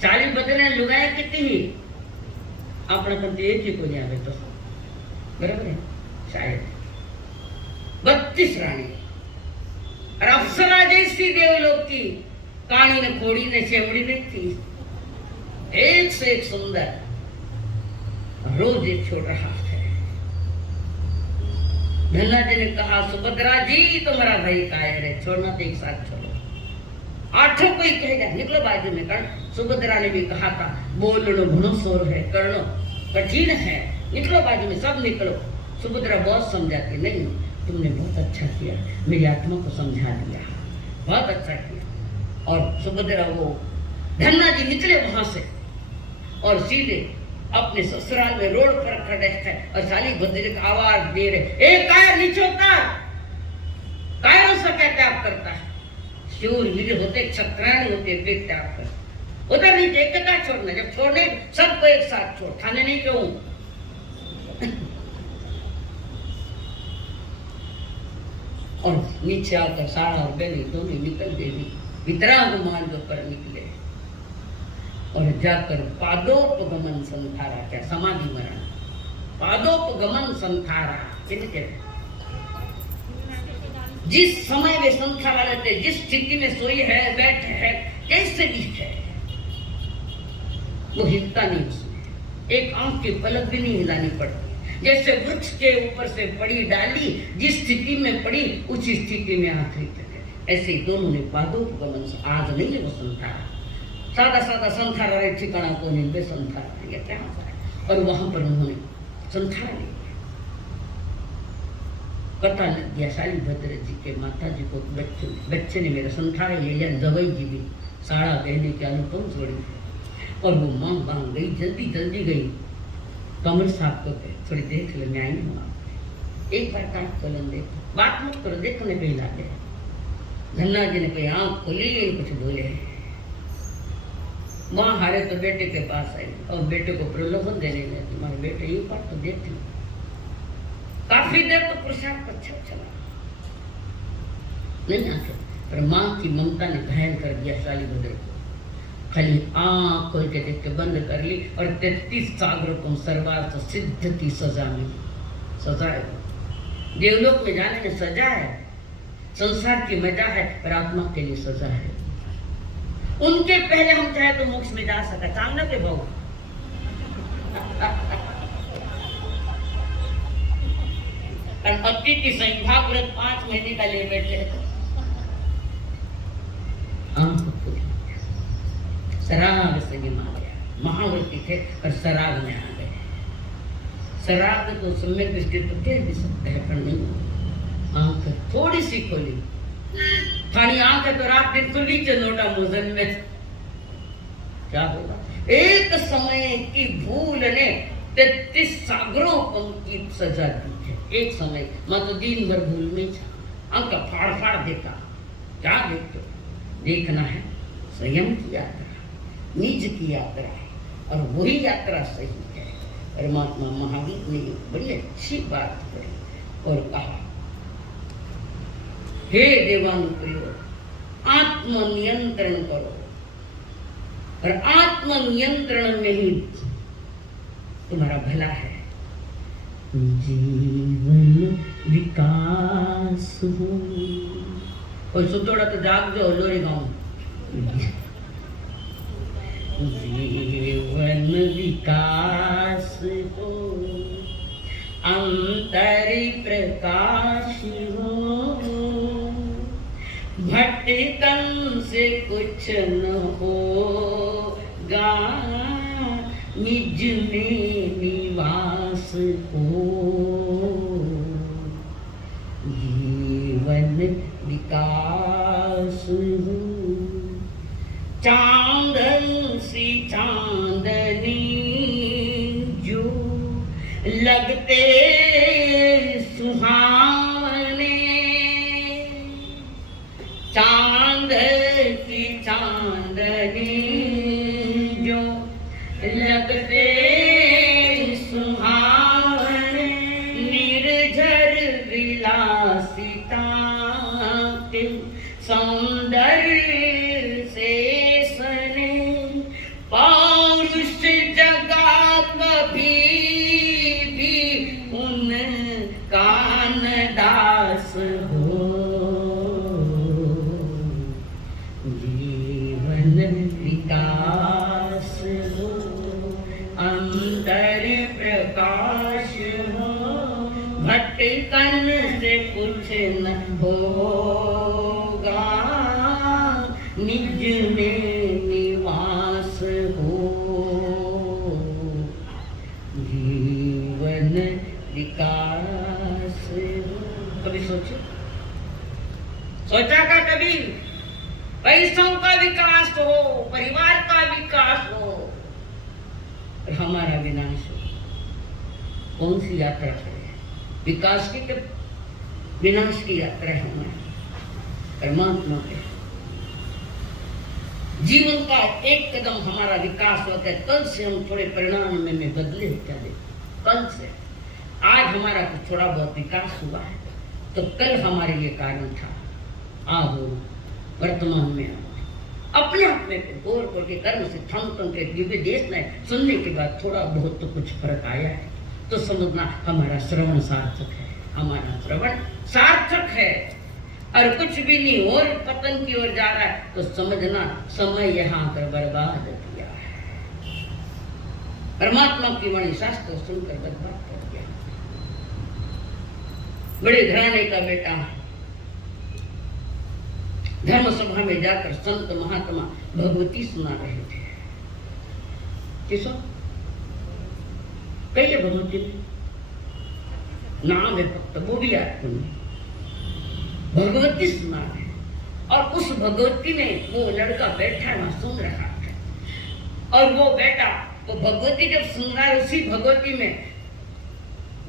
40 बदले लुगाया कितनी ही अपना पंथ एक ही को नहीं आवे तो बराबर है शायद 32 रानी और अप्सरा जैसी देवलोक की काणी ने घोड़ी ने चेमड़ी नहीं थी एक से एक सुंदर रोज एक छोड़ रहा है। धन्ना जी ने कहा सुभद्रा जी तुम्हारा भाई कायर है छोड़ना तो एक साथ छोड़ो 8 कोई कहेगा निकलो बाजू में कारण सुभद्रा ने भी कहा था बोलनो घुनो सोर है करनो कठिन है निकलो बाजू में सब निकलो। सुभद्रा बहुत समझाती नहीं तुमने बहुत अच्छा किया मेरी आत्मा को समझा दिया बहुत अच्छा किया। और सुभद्रा वो धन्ना जी निकले वहां से और सीधे अपने ससुराल में रोड पर खड़े थे और साली भद्र का आवाज दे रहे एक कायर नीचे उतार कायरों से क्या त्याग करता है शूर वीर होते क्षत्राणी होते वे त्याग कर उधर नहीं देख क्या छोड़ना जब छोड़ने सबको एक साथ छोड़ थाने नहीं क्यों और नीचे आकर साड़ा और बेली दोनों निकल गई वितराग मार्ग पर निकले और जाकर पादोपगमन संथारा क्या समाधि मरण पादोपगमन संथारा किनके जिस समय वे संथारा रहते जिस स्थिति में सोई है बैठे है कैसे भी है वो हिलता नहीं उसमें एक आंख की पलक भी नहीं हिलानी पड़ती जैसे वृक्ष के ऊपर से पड़ी डाली जिस स्थिति में पड़ी उसी स्थिति में आखिरी तक ऐसे दोनों ने पादोपगमन से आज नहीं है वो संथारा सादा सादा संथारा रहे ठिकाना को नहीं बे संथारा ये क्या होता है और वहां पर उन्होंने संथारा लिया पता लग गया शाली भद्र जी के माता जी को बच्चे ने मेरा संथारा ले लिया दवाई जी भी साड़ा कहने के अनुपम जोड़ी और वो मां बांग गई जल्दी जल्दी गई कमर साहब को थोड़ी देख ले, मैं आई हूँ आप, एक बार कान खोलन देखो, बात मत करो, देखो ने कहीं लागे। धन्ना जी ने कोई आँख खोली कुछ बोले। वहाँ हारे तो बेटे के पास आई और बेटे को प्रलोभन देने लगे, तुम्हारे बेटे ये बात तो देख ली। काफी देर तो पुरुषार्थ अच्छा चला नहीं आके, पर माँ की ममता ने घायल कर दिया साली बदर को। खाली आँख खोल के देख के बंद कर ली और 33 सागरों को सर्वार्थ सिद्ध की सजा मिली। सजा है, देवलोक में जाने में सजा है, संसार की मजा है, पर आत्मा के लिए सजा है। उनके पहले हम चाहे तो मोक्ष में जा सका, सामने के बहु अति की संख्या व्रत 5 महीने का ले बैठे, शराब से गिमा गया। महाव्रती थे पर शराब में आ गए। शराब तो सम्यक दृष्टि तो कह भी सकते हैं, पर नहीं। आंख थोड़ी सी खोली, थानी आंख तो रात दिन खुली नोटा मुजन में, क्या होगा? एक समय की भूल ने 33 सागरों को की सजा दी है। एक समय मतलब दिन भर भूल में था, अंक फाड़ फाड़ देखा। क्या देखते? देखना है स्वयं की यात्रा, निज की यात्रा है, और वही यात्रा सही है। परमात्मा महावीर ने बड़ी अच्छी बात कही और कहा, हे देवानुप्रियो, आत्मनियंत्रण करो, और आत्मनियंत्रण में ही तुम्हारा भला है। जीवन विकास हो, कोई सुतोड़ा तो जाग जाओ, लोरी गाँव। जीवन विकास हो, अंतरि प्रकाश हो, भटकन से कुछ न होगा, निज में निवास हो। जीवन विकास हो, चांदन सी चांदनी जो लगते सुहावने, चांद की चांदनी जो लगते सुहावने, निर्झर विलासिता के सौंदर्य से सने, पौरुष जगा कभी भी उनका न दास हो। जीवन विकास हो, अंतर प्रकाश हो, भटकन से कुछ न होगा, निज में निवास हो। जीवन विकास हो। कभी सोचो, सोचा का कभी? पैसों का विकास हो, परिवार का विकास हो, और हमारा विनाश हो। कौन सी यात्रा है? विकास की कि विनाश की यात्रा है हमारी? परमात्मा के जीवन का एक कदम हमारा विकास होता है। कल से हम थोड़े परिणाम में बदले चले। कल से आज हमारा कुछ थोड़ा बहुत विकास हुआ है, तो कल हमारे लिए कारण था। आओ वर्तमान में अपने अपने को गौर करके कर्म से थम के दिव्य देश में सुनने के बाद थोड़ा बहुत तो कुछ फर्क आया है, तो समझना हमारा श्रवण सार्थक है। हमारा श्रवण सार्थक है और कुछ भी नहीं और पतन की ओर जा रहा है, तो समझना समय यहाँ पर बर्बाद किया है। परमात्मा की वाणी शास्त्र सुनकर बर्बाद कर दिया। बड़े घराने का बेटा धर्म सभा में जाकर संत महात्मा भगवती सुना रहे थे। किसो कहिए भगवती नाम है भक्त, वो भी आपको भगवती सुना है। और उस भगवती में वो लड़का बैठा वहां सुन रहा था, और वो बेटा वो भगवती जब श्रृंगार उसी भगवती में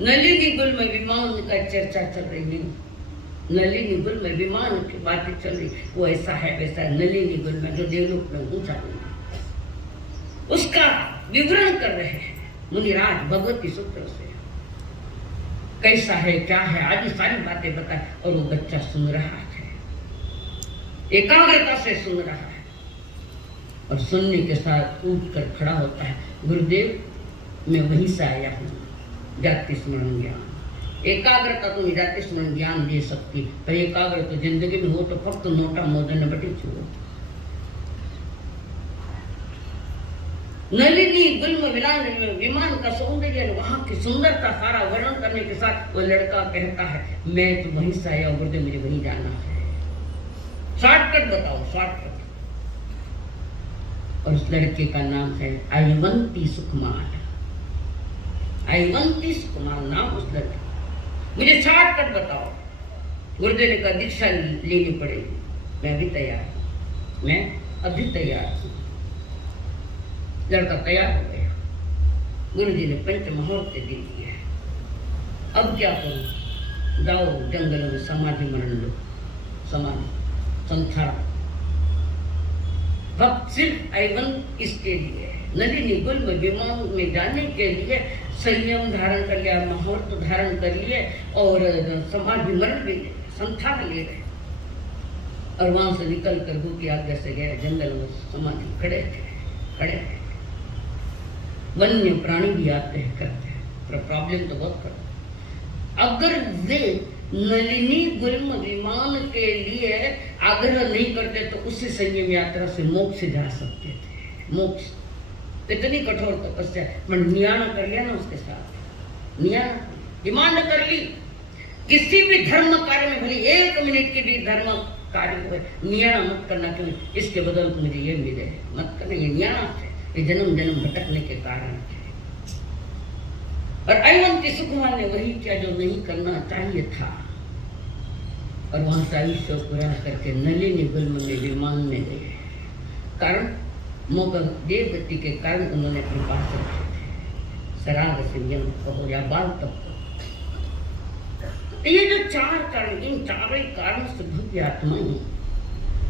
नलिनी गुल में विमान का चर्चा चल रही है, नलिनी गुल में विमान की बातें चल रही, वो ऐसा है वैसा है, नलिनी गुल में जो देवलोक में ऊंचा उसका विवरण कर रहे हैं मुनिराज भगवती सूत्र से, कैसा है क्या है आदि सारी बातें बताए। और वो बच्चा सुन रहा है, एकाग्रता से सुन रहा है और सुनने के साथ उठ कर खड़ा होता है, गुरुदेव मैं वहीं से आया हूँ, जाति स्मरण ज्ञान। एकाग्रता तो नहीं जाति स्मरण ज्ञान दे सकती, पर एकाग्र तो जिंदगी में हो तो फक्त नोटा मोदन बटी छुओ। नलिनी गुल्म विमान का सौंदर्य, वहां की सुंदरता सारा वर्णन करने के साथ वो लड़का कहता है मैं तो वहीं से आया, गुरुदेव मुझे वहीं जाना है। शॉर्टकट बताओ, शॉर्टकट। और उस लड़के का नाम है आईवंती सुकुमार। आईवंती सुकुमार नाम उस लड़के। मुझे शॉर्टकट बताओ। गुरुदेव ने कहा दीक्षा लेनी पड़ेगी। मैं भी तैयार हूं, मैं अभी तैयार हूं। लड़का तैयार हो गया। गुरुजी ने पंच मुहूर्त दे दिए। अब क्या करूं? जाओ जंगल में समाधि मरण लो, समाधि संसार। भक्त सिर्फ आईवन इसके लिए, नलिनी गुल में विमान में जाने के लिए संयम धारण कर लिया, मुहूर्त धारण कर लिए और समाधि मरण भी संथा में ले गए। और वहां से निकल कर गुरु की आज्ञा से गए जंगल में समाधि खड़े थे। वन्य प्राणी भी आते हैं करते हैं, पर प्रॉब्लम तो बहुत करते। अगर वे नलिनी गुल्म विमान के लिए आग्रह नहीं करते तो उसी संयम यात्रा से मोक्ष जा सकते थे। मोक्ष इतनी कठोर तपस्या, मैं नियाण कर लिया ना उसके साथ, नियाण डिमांड कर ली। किसी भी धर्म कार्य में भले 1 मिनट के भी धर्म कार्य हो, नियाण मत करना, क्यों इसके बदल तो मुझे ये मिले मत करना। ये नियाण है, ये जन्म जन्म भटकने के कारण है। और आईवंती सुकुमार ने वही किया जो नहीं करना चाहिए था, और वहां से आयुष्य पूरा करके नलिनी गुल्म में विमान में गए। कारण मोग देवगति के कारण उन्होंने अपने पास रखे थे, सराग संयम कहो या बाल तप। ये जो 4 कारण, इन चारों कारण से भव्य आत्मा ही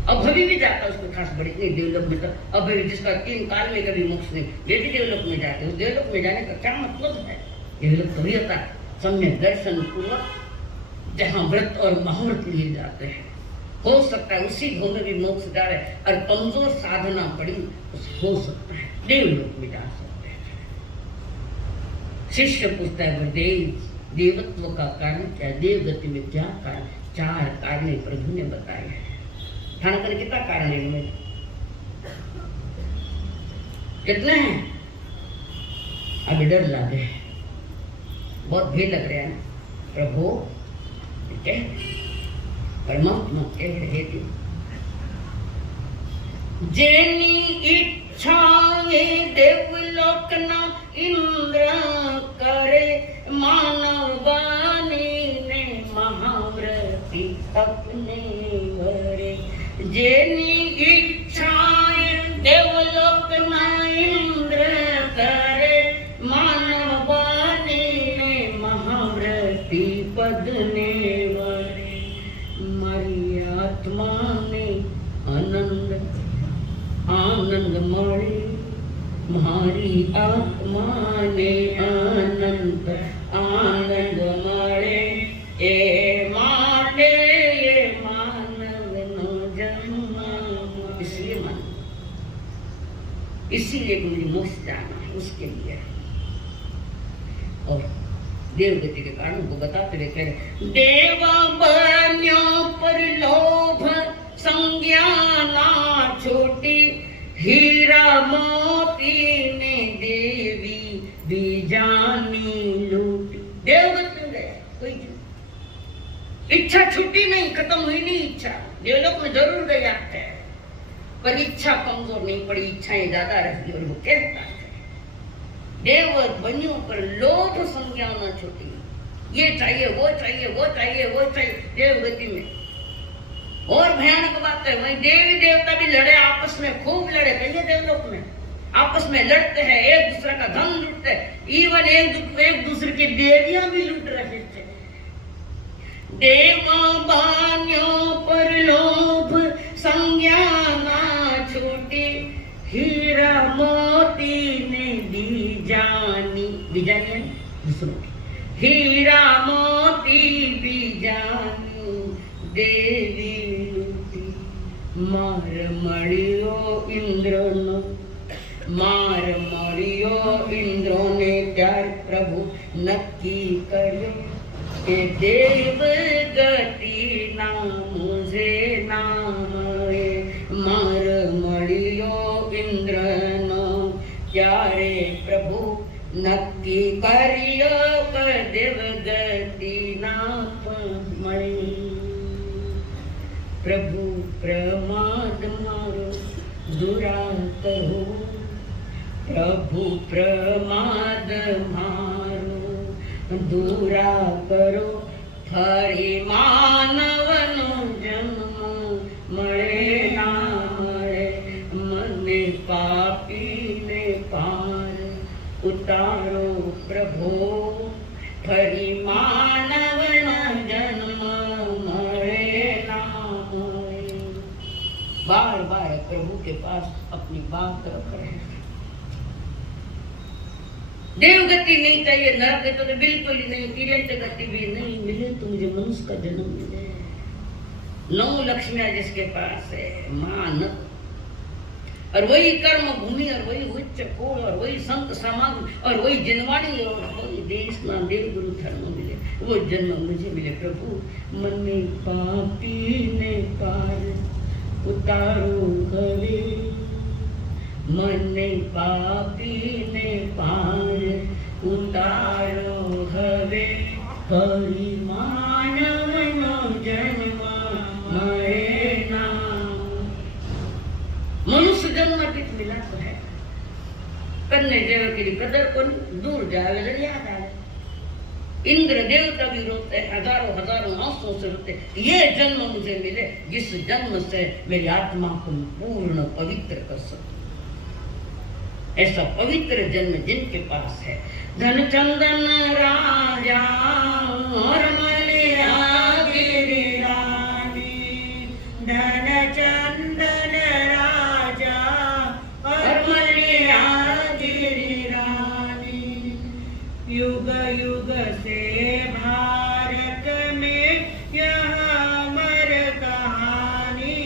अभवी भी जाता है, उसको खास बड़ी नहीं देवलोक में। तो अभवी जिसका 3 काल में कभी मोक्ष नहीं, वे भी देवलोक में जाते हैं। उस देवलोक में जाने का क्या मतलब है? देवलोक तभी होता है सम्यक दर्शन पूर्वक, जहाँ व्रत और मुहूर्त लिए जाते हैं। हो सकता है उसी घों में भी मोक्ष जा रहे, और कमजोर साधना पड़ी हो सकता है देवलोक में जा सकते हैं। शिष्य पूछता है गुरुदेव देवत्व का कारण क्या, देवगति में क्या कारण? 4 कारण प्रभु ने बताए हैं। ठाणकर कितना कारण है इनमें? कितने हैं? अभी डर लगे, बहुत भीड़ लग रहा है ना। प्रभु परमात्मा कह रहे थे, जेनी इच्छाएं देवलोक न इंद्र करे, मानव बानी ने महाव्रती अपने भरे। जेनी इच्छाएं देवलोक न इंद्र करे, मानव बानी ने महाव्रती पद ने वरे। मारी आत्मा ने आनंद आनंद मारे, मारी आत्मा ने आनंद आनंद मारे। ए माने ये मानव न जन्म, इसलिए मान, इसीलिए मुझे मोक्ष जाना है उसके लिए। और देवगति के कारण वो बताते हुए कह रहे, देवा बन्यों पर लोभ संज्ञाना छोटी, हीरा मोती ने देवी भी जानी लूटी। देवगति में गया कोई इच्छा छुट्टी नहीं, खत्म हुई नहीं इच्छा। देवलोक में जरूर गया है, पर इच्छा कमजोर नहीं पड़ी, इच्छाएं ज्यादा रही। और वो कहता है देव बनियों पर लोभ संज्ञा न छोटी, ये चाहिए वो चाहिए वो चाहिए वो चाहिए। देवगति में और भयानक बात है, वही देवी देवता भी लड़े आपस में, खूब लड़े। कहिए देवलोक में आपस में लड़ते हैं, एक दूसरे का धन लूटते हैं, इवन एक दूसरे की देवियां भी लूट रहे थे। देवा बान्यों पर लोभ संज्ञा ना छूटी, हीरा मोती ने दी जानी दूसरों की, हीरा मोती भी जानी देवी लूटी। मार मड़ियो इंद्र मार मड़ियो इंद्रो ने त्यार प्रभु नक्की कर्यो के देव गति ना मुझे नाम। मार मड़ियो इंद्र नो त्यारे प्रभु नक्की कर्यो के देव गति ना मळे। प्रभु प्रमाद मारो दूरा करो, प्रभु प्रमाद मारो दूरा करो, फरी मानवनो जन्म मळे ना मळे। मने पापी ने पार उतारो प्रभु, फरी मानवनो जन्म मळे ना मळे। बार बार प्रभु के पास अपनी बात रख रहे हैं। देवगति नहीं चाहिए, नरक तो बिल्कुल ही नहीं, तिरंत गति भी नहीं मिले तो मुझे मनुष्य का जन्म मिले। 9 लक्ष्मियां जिसके पास है, मानव और वही कर्म भूमि और वही उच्च कुल और वही संत समागम और वही जनवाणी और वही देश ना देव गुरु धर्म मिले, वो जन्म मुझे मिले। प्रभु मने पापी ने पार उतारो घरे, मने पापी ने पार उतारो हवे, हरि मानवनो जन्म मळे ना। मनुष्य जन्म कित मिला तो है, करने देव की कदर को दूर जावे याद आवे। इंद्र देवता भी रोते, हजारों हजारों आंसुओं से रोते, ये जन्म मुझे मिले जिस जन्म से मेरी आत्मा को पूर्ण पवित्र कर सकूं। ऐसा पवित्र जन्म जिनके पास है। धन चंदन राजा और मलिया गिरिरानी, धन चंदन राजा और मलिया गिरिरानी। युग युग से भारत में यह अमर कहानी,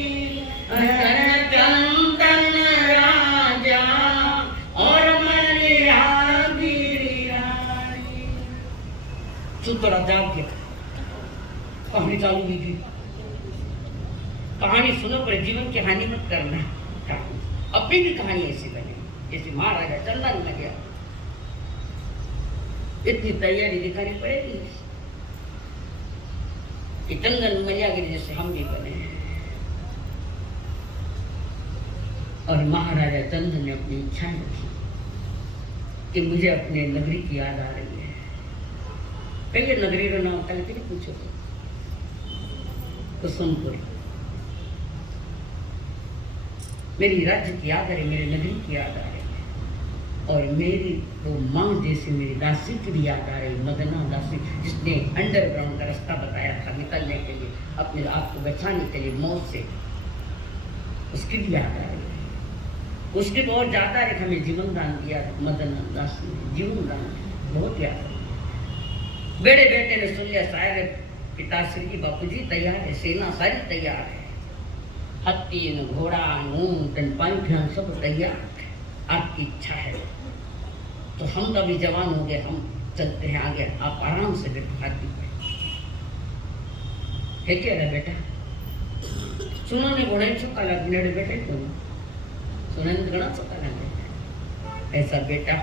धन चंदन राजा और मलिया गिरिरानी। सुतरा जाग के कहानी चालू हुई थी। कहानी सुनो पर जीवन की हानि मत करना। अपनी भी कहानी ऐसी बने जैसे महाराजा चंदन में गया, इतनी तैयारी दिखानी पड़ेगी कि चंदन मलियागिरी जैसे हम भी बने। और महाराजा चंदन ने अपनी इच्छा रखी कि मुझे अपने नगरी की याद आ रही है। कहिए नगरी का नाम कल फिर पूछो कुसुमपुर। मेरी राज्य की याद आ रही, मेरी नगरी की याद आ रही है। और मेरी वो माँ जैसी मेरी दासी की भी याद आ रही, मदना दासी, जिसने अंडरग्राउंड का रास्ता बताया था निकलने के लिए, अपने आप को बचाने के लिए मौत से, उसकी भी याद आ रही है। उसकी बहुत ज्यादा रेखा में जीवन दान दिया मदना दासी ने, जीवन दान बहुत याद है। बड़े बेटे ने सुन लिया शायद पिताश्री की बापूजी तैयार है, सेना सारी तैयार है, हत्ती घोड़ा ऊंट पंख सब तैयार है, आपकी इच्छा है तो हम तो अभी जवान हो गए, हम चलते हैं आगे, आप आराम से बैठो हाथी पे। है क्या रे बेटा, सुनो ने घोड़ा चुका लग नेड़े बैठे क्यों सुनने घना चुका लग। ऐसा बेटा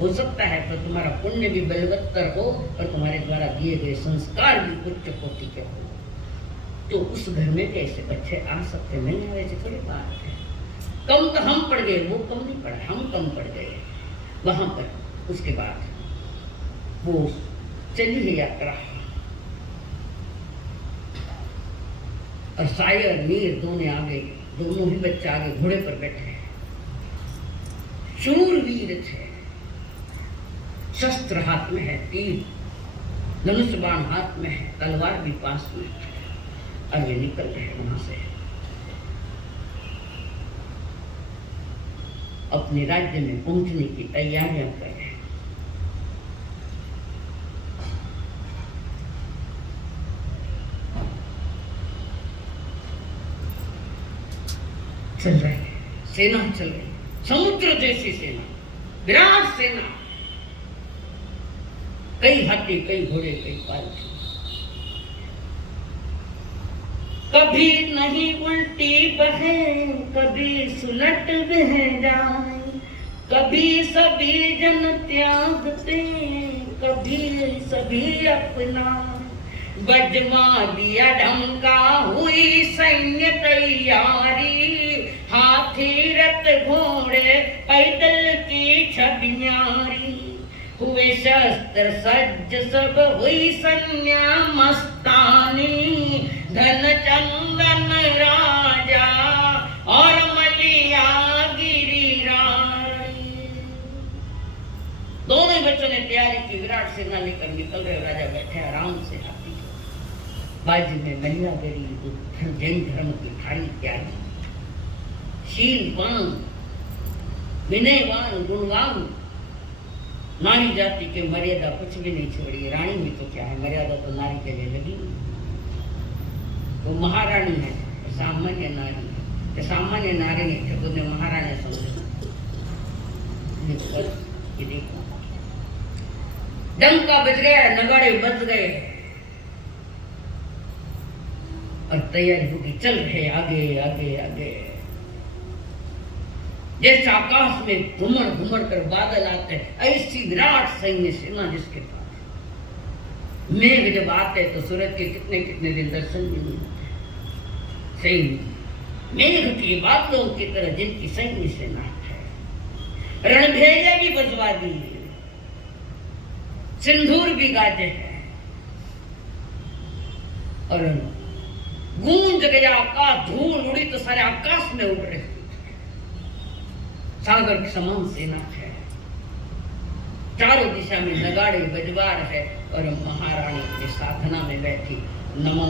हो सकता है तो तुम्हारा पुण्य भी बलवत्तर हो और तुम्हारे द्वारा दिए गए संस्कार भी उच्च कोटि के हो, तो उस घर में भी ऐसे बच्चे आ सकते नहीं आ रहे, थोड़ी बात है। कम तो हम पड़ गए, वो कम नहीं पड़ा, हम कम पड़ गए वहां पर। उसके बाद वो चली है यात्रा, और साई और मीर दोनों आगे, दोनों ही बच्चे आगे घोड़े पर बैठे हैं। शूरवीर थे। शस्त्र हाथ में है, तीर धनुष बाण हाथ में है, तलवार भी पास में है, और वे निकल रहे वहां से अपने राज्य में पहुंचने की तैयारियां कर रहे हैं। चल रहे सेना चल रही, समुद्र जैसी सेना, विराट सेना, कई हाथी, कई घोड़े, कई पालकी। कभी नहीं उल्टी बहे, कभी सुलट बह जाए, कभी सभी जन त्यागते, कभी सभी अपना। बजवा दिया ढंका, हुई सैन्य तैयारी, हाथी रथ घोड़े पैदल की छबियारी। हुए शस्त्र सज्ज सब, हुई सैन्य मस्तानी, धन चंदन राजा और मलिया गिरिरानी। दोनों बच्चों ने तैयारी की, विराट सेना लेकर निकल रहे। राजा बैठे आराम से हाथी बाजी में मलिया गिरी, जैन धर्म की खाड़ी त्यागी, शीलवान, विनयवान, गुणवान, नारी जाति के मर्यादा कुछ भी नहीं छोड़ी। रानी में तो क्या है, मर्यादा तो नारी के लिए लगी। वो महारानी है, सामान्य नारी है, तो सामान्य नारी है तो उन्हें महारानी समझे। देखो डंका बज गया, नगाड़े बज गए और तैयारी होगी, चल रहे आगे आगे आगे। जैसे आकाश में घुमड़ घुमड़ कर बादल आते हैं, ऐसी विराट सैन्य सेना जिसके पास मेघ जब आते तो सूरज के कितने कितने दिन दर्शन भी नहीं होते। सैन्य मेघ के बादलों की तरह जिनकी सैन्य सेना है। रणभेरिया भी बजवा दी, सिंदूर भी गाजे है, और गूंज गया आकाश, धूल उड़ी तो सारे आकाश में उड़ रहे। सागर के समान सेना है, चारों दिशा में नगाड़े बजवार है, और महारानी की साधना में बैठी नमो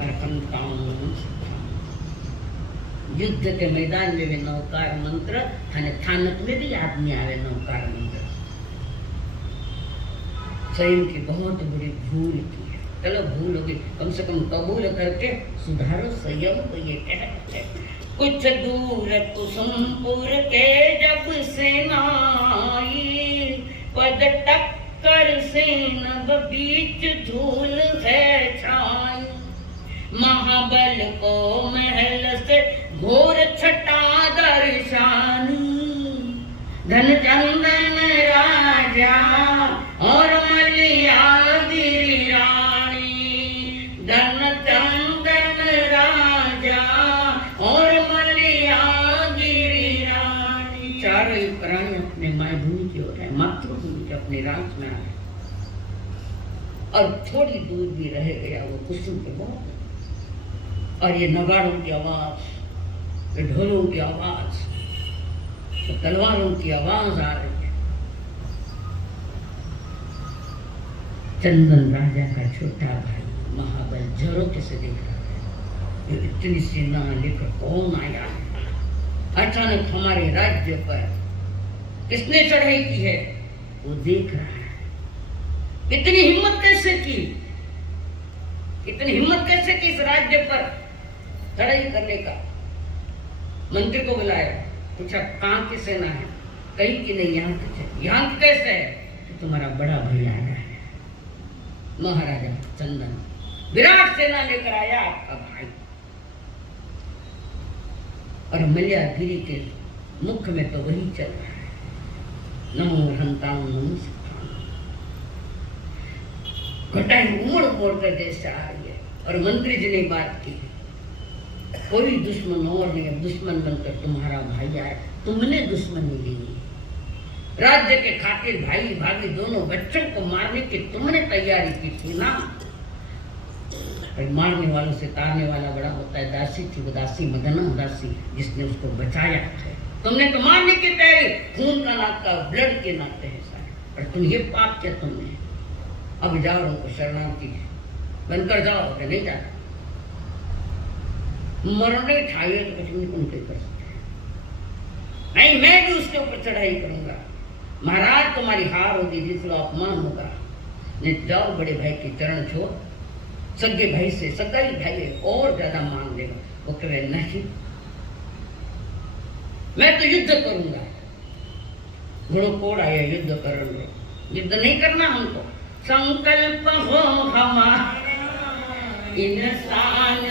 अर्कंतां। युद्ध के मैदान में भी नौकार मंत्र, थानक में भी आदमी आवे नौकार मंत्र। स्वयं की बहुत बड़ी भूल की है, चलो भूल होगी, कम से कम कबूल करके सुधारो स्वयं को। ये कहते हैं कुछ दूर कुसुमपुर के जब सेना आई, पद टक्कर से नभ बीच धूल है छाई। महाबल को महल से घोर छटा दर्शानी, धन चंदन राजा और मलिया गिरिरानी। धन चंदन राजा और मलिया गिरिरानी। चारों प्राणी अपने मायभूमि की ओर है, मातृभूमि के अपने राज में आ गए, और थोड़ी दूर भी रह गया वो कुसुम के बहुत, और ये नगाड़ों की आवाज, ये ढोलों की आवाज, तो तलवारों की आवाज आ रही है। चंदन राजा का छोटा भाई महाबल झरोखे से देख रहा है, ये इतनी सेना लेकर कौन आया है? अचानक हमारे राज्य पर किसने चढ़ाई की है वो देख रहा है। इतनी हिम्मत कैसे की, इतनी हिम्मत कैसे की इस राज्य पर चढ़ाई करने का? मंत्री को बुलाया, पूछा कहाँ की सेना है? कहीं की नहीं, यहाँ की। यहाँ की कैसे है? तो तुम्हारा बड़ा भाई आया है, महाराजा चंदन विराट सेना लेकर आया आपका भाई। और मलियागिरी के मुख में तो वही चल रहा है, नमो हंतां नमो सिद्धां। घटाएं उमड़ उमड़ कर जैसे आ रही है। और मंत्री जी ने बात की, कोई दुश्मन और नहीं, दुश्मन बनकर तुम्हारा भाई आया, तुमने दुश्मनी ली, राज्य के खातिर भाई भाभी दोनों बच्चों को मारने की तुमने तैयारी की थी ना। मारने वालों से तारने वाला बड़ा होता है। दासी थी वो, दासी मदना दासी, जिसने उसको बचाया है। तुमने तो मारने की तैयारी, खून का नाता, ब्लड के नाते है सारे, और तुम ये पाप किया तुमने। अब जाओ, उनको शरणार्थी बनकर जाओ, कि नहीं जाता। मरने ठाए तो कुछ भी उनके कर सकते, नहीं मैं भी उसके ऊपर चढ़ाई करूंगा। महाराज तुम्हारी हार होगी, जिसका अपमान होगा। नहीं जाओ, बड़े भाई के चरण छो, सगे भाई से, सगाई भाई और ज्यादा मान लेगा। वो कहे नहीं, मैं तो युद्ध करूंगा। घोड़ो कोड़ आया, युद्ध करेंगे। युद्ध नहीं करना हमको, संकल्प हो हमारा इंसान